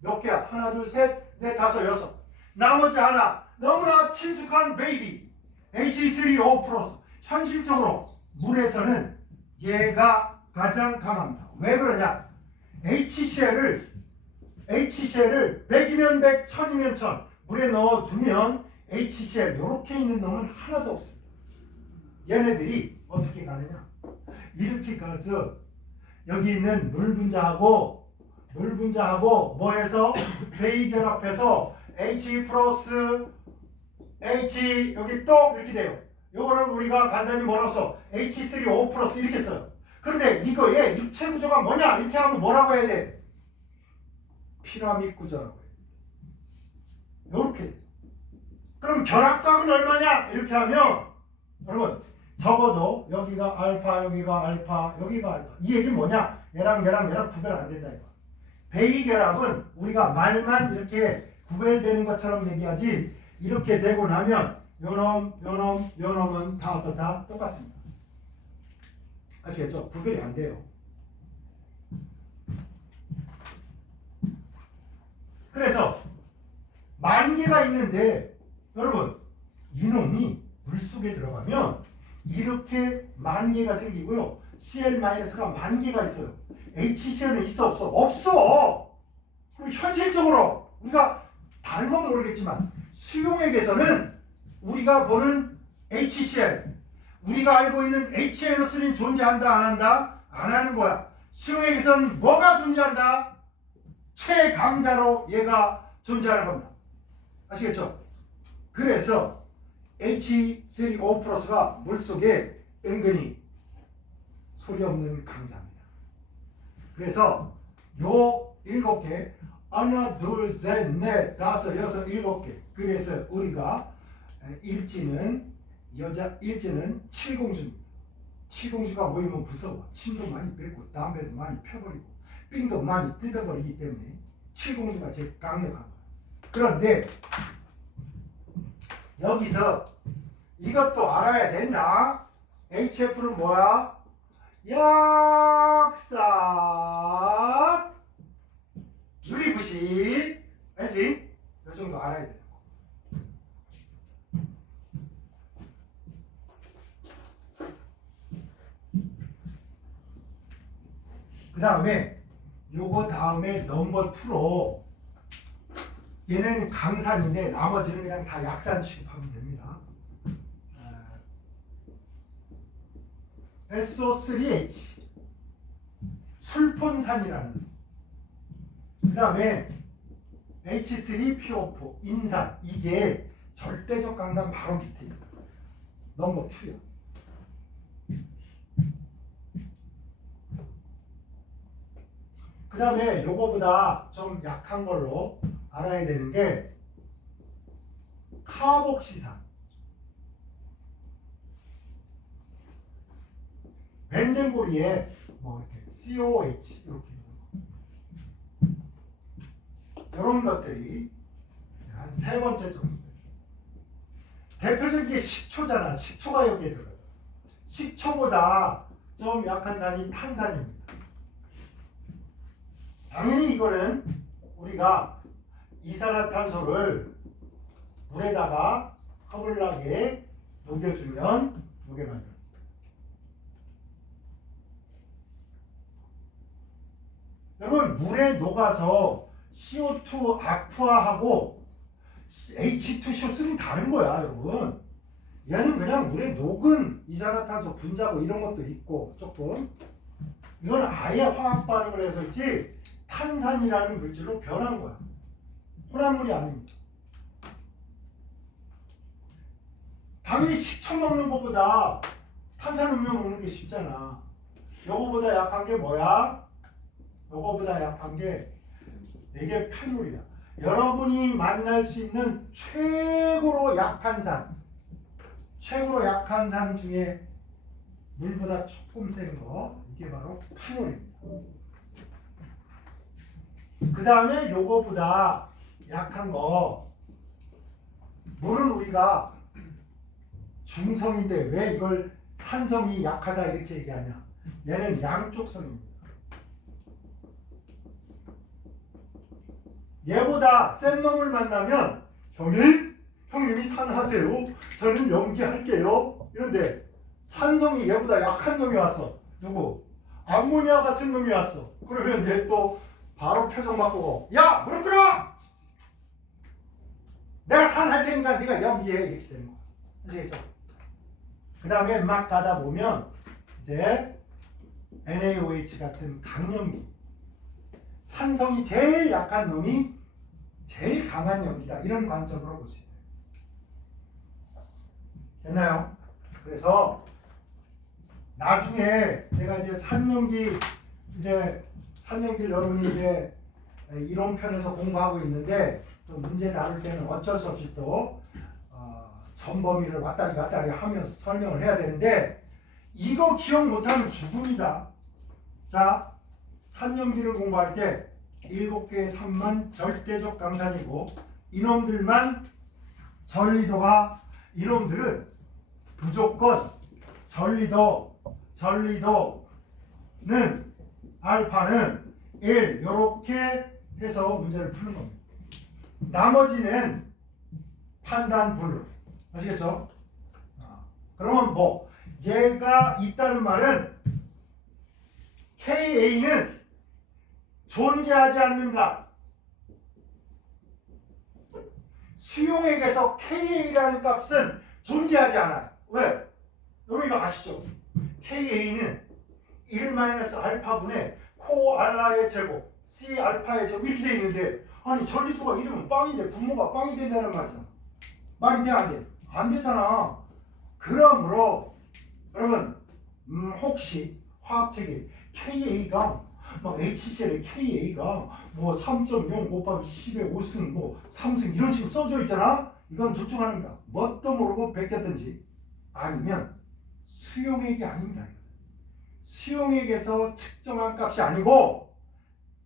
몇 개야? 하나, 둘, 셋, 넷, 다섯, 여섯. 나머지 하나 너무나 친숙한 베이비 H3O+. 현실적으로 물에서는 얘가 가장 강합니다. 왜 그러냐? HCl을 100이면 100, 1000이면 1000 물에 넣어두면 HCl 이렇게 있는 놈은 하나도 없습니다. 얘네들이 어떻게 가느냐? 이렇게 가서 여기 있는 물 분자하고 뭐해서 베이결합해서 H 플러스 H 여기 또 이렇게 돼요. 요거를 우리가 간단히 뭐라고 써? H3O 플러스 이렇게 써요. 그런데 이거의 입체 구조가 뭐냐? 이렇게 하면 뭐라고 해야 돼? 피라미드 구조라고 해요. 요렇게. 그럼 결합각은 얼마냐? 이렇게 하면 여러분 적어도 여기가 알파, 여기가 알파, 여기가 알파. 이 얘기는 뭐냐? 얘랑 구별 안 된다 이거. 베이결합은 우리가 말만 이렇게 구별되는 것처럼 얘기하지 이렇게 되고 나면 요놈은 다 어떻다? 똑같습니다. 아시겠죠? 구별이 안 돼요. 그래서 만 개가 있는데 여러분 이놈이 물속에 들어가면 이렇게 만 개가 생기고요. Cl-가 만 개가 있어요. HCl은 있어 없어? 없어. 그럼 현실적으로 우리가 다른 건 모르겠지만 수용액에서는 우리가 보는 HCl 우리가 알고 있는 HNO3는 존재한다 안 한다? 안 하는 거야. 수용액에서는 뭐가 존재한다? 최강자로 얘가 존재하는 겁니다. 아시겠죠? 그래서 H3O+가 물속에 은근히 소리 없는 강자입니다. 그래서 요 7개 하나 둘 셋 넷 다섯 여섯 7개 그래서 우리가 여자 일지는 칠공주입니다. 칠공주가 모이면 무서워. 침도 많이 뱉고 담배도 많이 펴버리고 삥도 많이 뜯어버리기 때문에 칠공주가 제일 강력한 거예요. 그런데 여기서 이것도 알아야 된다. HF는 뭐야? 역사 유리부식 알지? 이 정도 알아야 돼. 그 다음에 요거 다음에 넘버 2로 얘는 강산인데 나머지는 그냥 다 약산 취급하면 됩니다. SO3H 술폰산이라는 그 다음에 H3PO4 인산 이게 절대적 강산 바로 밑에 있어요. 넘버 2요. 그 다음에 요거보다 좀 약한 걸로 알아야 되는 게 카복시산. 벤젠고리에 뭐 이렇게 COH 이렇게 이런 것들이 한 세 번째 정도. 대표적인 게 식초잖아. 식초가 여기에 들어요. 식초보다 좀 약한 산이 탄산입니다. 당연히 이거는 우리가 이산화탄소를 물에다가 허블나게 녹여주면 이게 만들어집니다. 여러분 물에 녹아서 CO2 아쿠아하고 H2CO 쓰는 다른 거야 여러분. 얘는 그냥 물에 녹은 이산화탄소 분자고 이런 것도 있고 조금 이건 아예 화학 반응을 해서 있지 탄산이라는 물질로 변한 거야. 혼합물이 아닙니다. 당연히 식초 먹는 것보다 탄산음료 먹는 게 쉽잖아. 요거보다 약한 게 뭐야? 요거보다 약한 게 이게 페놀이야. 여러분이 만날 수 있는 최고로 약한 산, 최고로 약한 산 중에 물보다 조금 센 거, 이게 바로 페놀입니다. 그 다음에 요거보다 약한 거, 물은 우리가 중성인데 왜 이걸 산성이 약하다 이렇게 얘기하냐? 얘는 양쪽성입니다. 얘보다 센 놈을 만나면 형님이 산하세요. 저는 연기할게요. 이런데 산성이 얘보다 약한 놈이 왔어. 누구? 암모니아 같은 놈이 왔어. 그러면 얘 또 바로 표정 바꾸고 야 무릎 꿇어! 내가 산할 테니까 네가 연기해 이렇게 되는 거야. 아시겠죠? 그 다음에 막 가다 보면 이제 NaOH 같은 강연기 산성이 제일 약한 놈이 제일 강한 연기다. 이런 관점으로 볼 수 있어요. 됐나요? 그래서 나중에 내가 이제 산연기를 여러분이 이제 이론편에서 공부하고 있는데 또 문제 다룰 때는 어쩔 수 없이 또 전범위를 왔다리 갔다리 하면서 설명을 해야 되는데 이거 기억 못하면 죽음이다. 자, 산연기를 공부할 때 7개의 산만 절대적 강산이고 이놈들만 전리도가 이놈들은 무조건 전리도는 알파는 1 이렇게 해서 문제를 푸는 겁니다. 나머지는 판단 불능. 아시겠죠? 그러면 뭐 얘가 있다는 말은 KA는 존재하지 않는다. 수용액에서 KA라는 값은 존재하지 않아요. 왜? 여러분 이거 아시죠? KA는 1-알파분의 코알라의 제곱 C 알파의 제곱 이렇게 돼 있는데 아니 전리도가 이름은 빵인데 분모가 빵이 된다는 말이잖아. 말이 돼 안 돼? 안 되잖아. 그러므로 여러분 혹시 화학책에 KA가 막 HCl의 KA가 뭐 3.0 곱하기 10의 5승 뭐 3승 이런 식으로 써져 있잖아. 이건 둘 중 하나입니다. 뭣도 모르고 베꼈든지 아니면 수용액이 아닙니다. 수용액에서 측정한 값이 아니고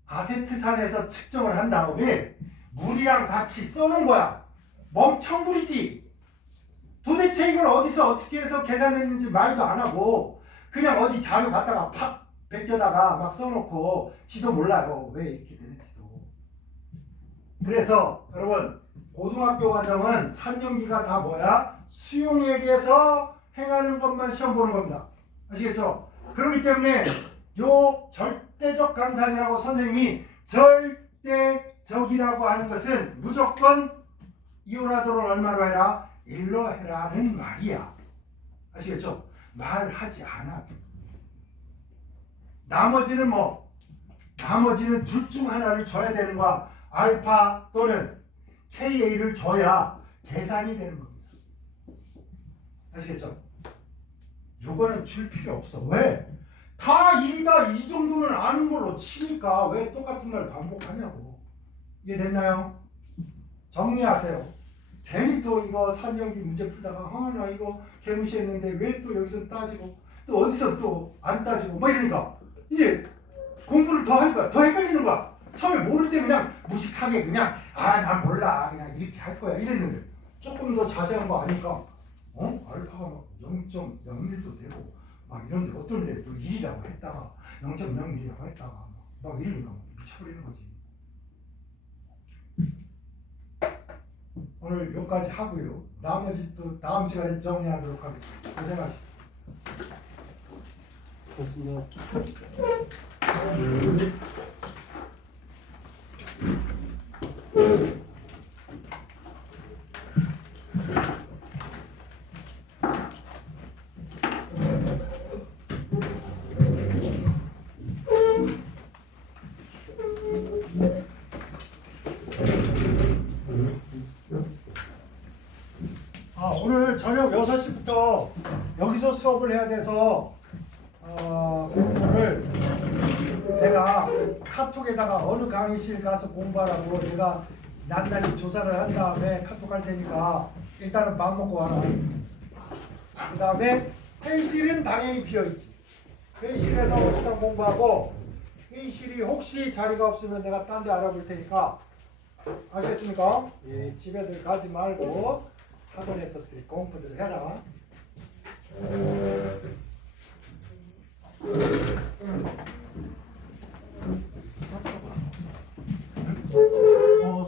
아세트산에서 측정을 한 다음에 물이랑 같이 써놓은 거야. 멍청부리지. 도대체 이걸 어디서 어떻게 해서 계산했는지 말도 안 하고 그냥 어디 자료 갖다가 팍 베껴다가 막 써놓고 지도 몰라요. 왜 이렇게 되는지도. 그래서 여러분 고등학교 과정은 산연기가 다 뭐야? 수용액에서 행하는 것만 시험 보는 겁니다. 아시겠죠? 그렇기 때문에 요 절대적 강산이라고 선생님이 절대적이라고 하는 것은 무조건 이오나도를 얼마로 해라? 1로 해라는 말이야. 아시겠죠? 말하지 않아. 나머지는 나머지는 둘 중 하나를 줘야 되는 거야. 알파 또는 KA를 줘야 계산이 되는 겁니다. 아시겠죠? 요거는 줄 필요 없어. 왜? 다 1이다 이 정도는 아는 걸로 치니까 왜 똑같은 걸 반복하냐고. 이해됐나요? 정리하세요. 괜히 또 이거 산연기 문제 풀다가 나 이거 개무시했는데 왜 또 여기서 따지고 또 어디서 또 안 따지고 뭐 이러니까 이제 공부를 더 하니까 더 헷갈리는 거야. 처음에 모를 때 그냥 무식하게 그냥 난 몰라 그냥 이렇게 할 거야 이랬는데 조금 더 자세한 거 아니까 알파가 막 0.01도 되고 막 이런데 어떤 데 또 1이라고 했다가 0.01이라고 했다가 막 이러니까 미쳐버리는 거지. 오늘 여기까지 하고요. 나머지 또 다음 시간에 정리하도록 하겠습니다. 고생하셨습니다. 오늘 저녁 6시부터 여기서 수업을 해야 돼서 공부를 내가 카톡에다가 어느 강의실 가서 공부하라고 내가 낱낱이 조사를 한 다음에 카톡 할 테니까 일단은 밥 먹고 와라. 그 다음에 회의실은 당연히 비어있지. 회의실에서 일단 공부하고 회의실이 혹시 자리가 없으면 내가 딴 데 알아볼 테니까 아시겠습니까? 예, 집에들 가지 말고 학원에서 공부들 해라.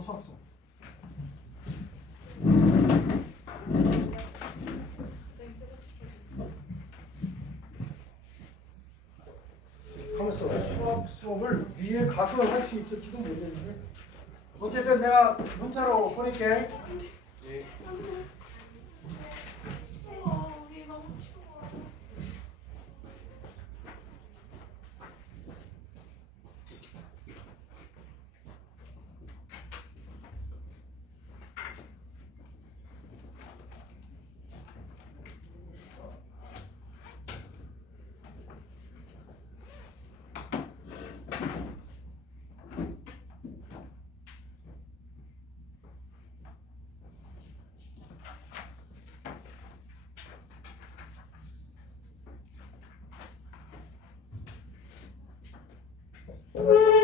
수학수. 하면서 수업을 위에 가서 할 수 있을지도 모르겠는데 어쨌든 내가 문자로 보낼게. 예. 음.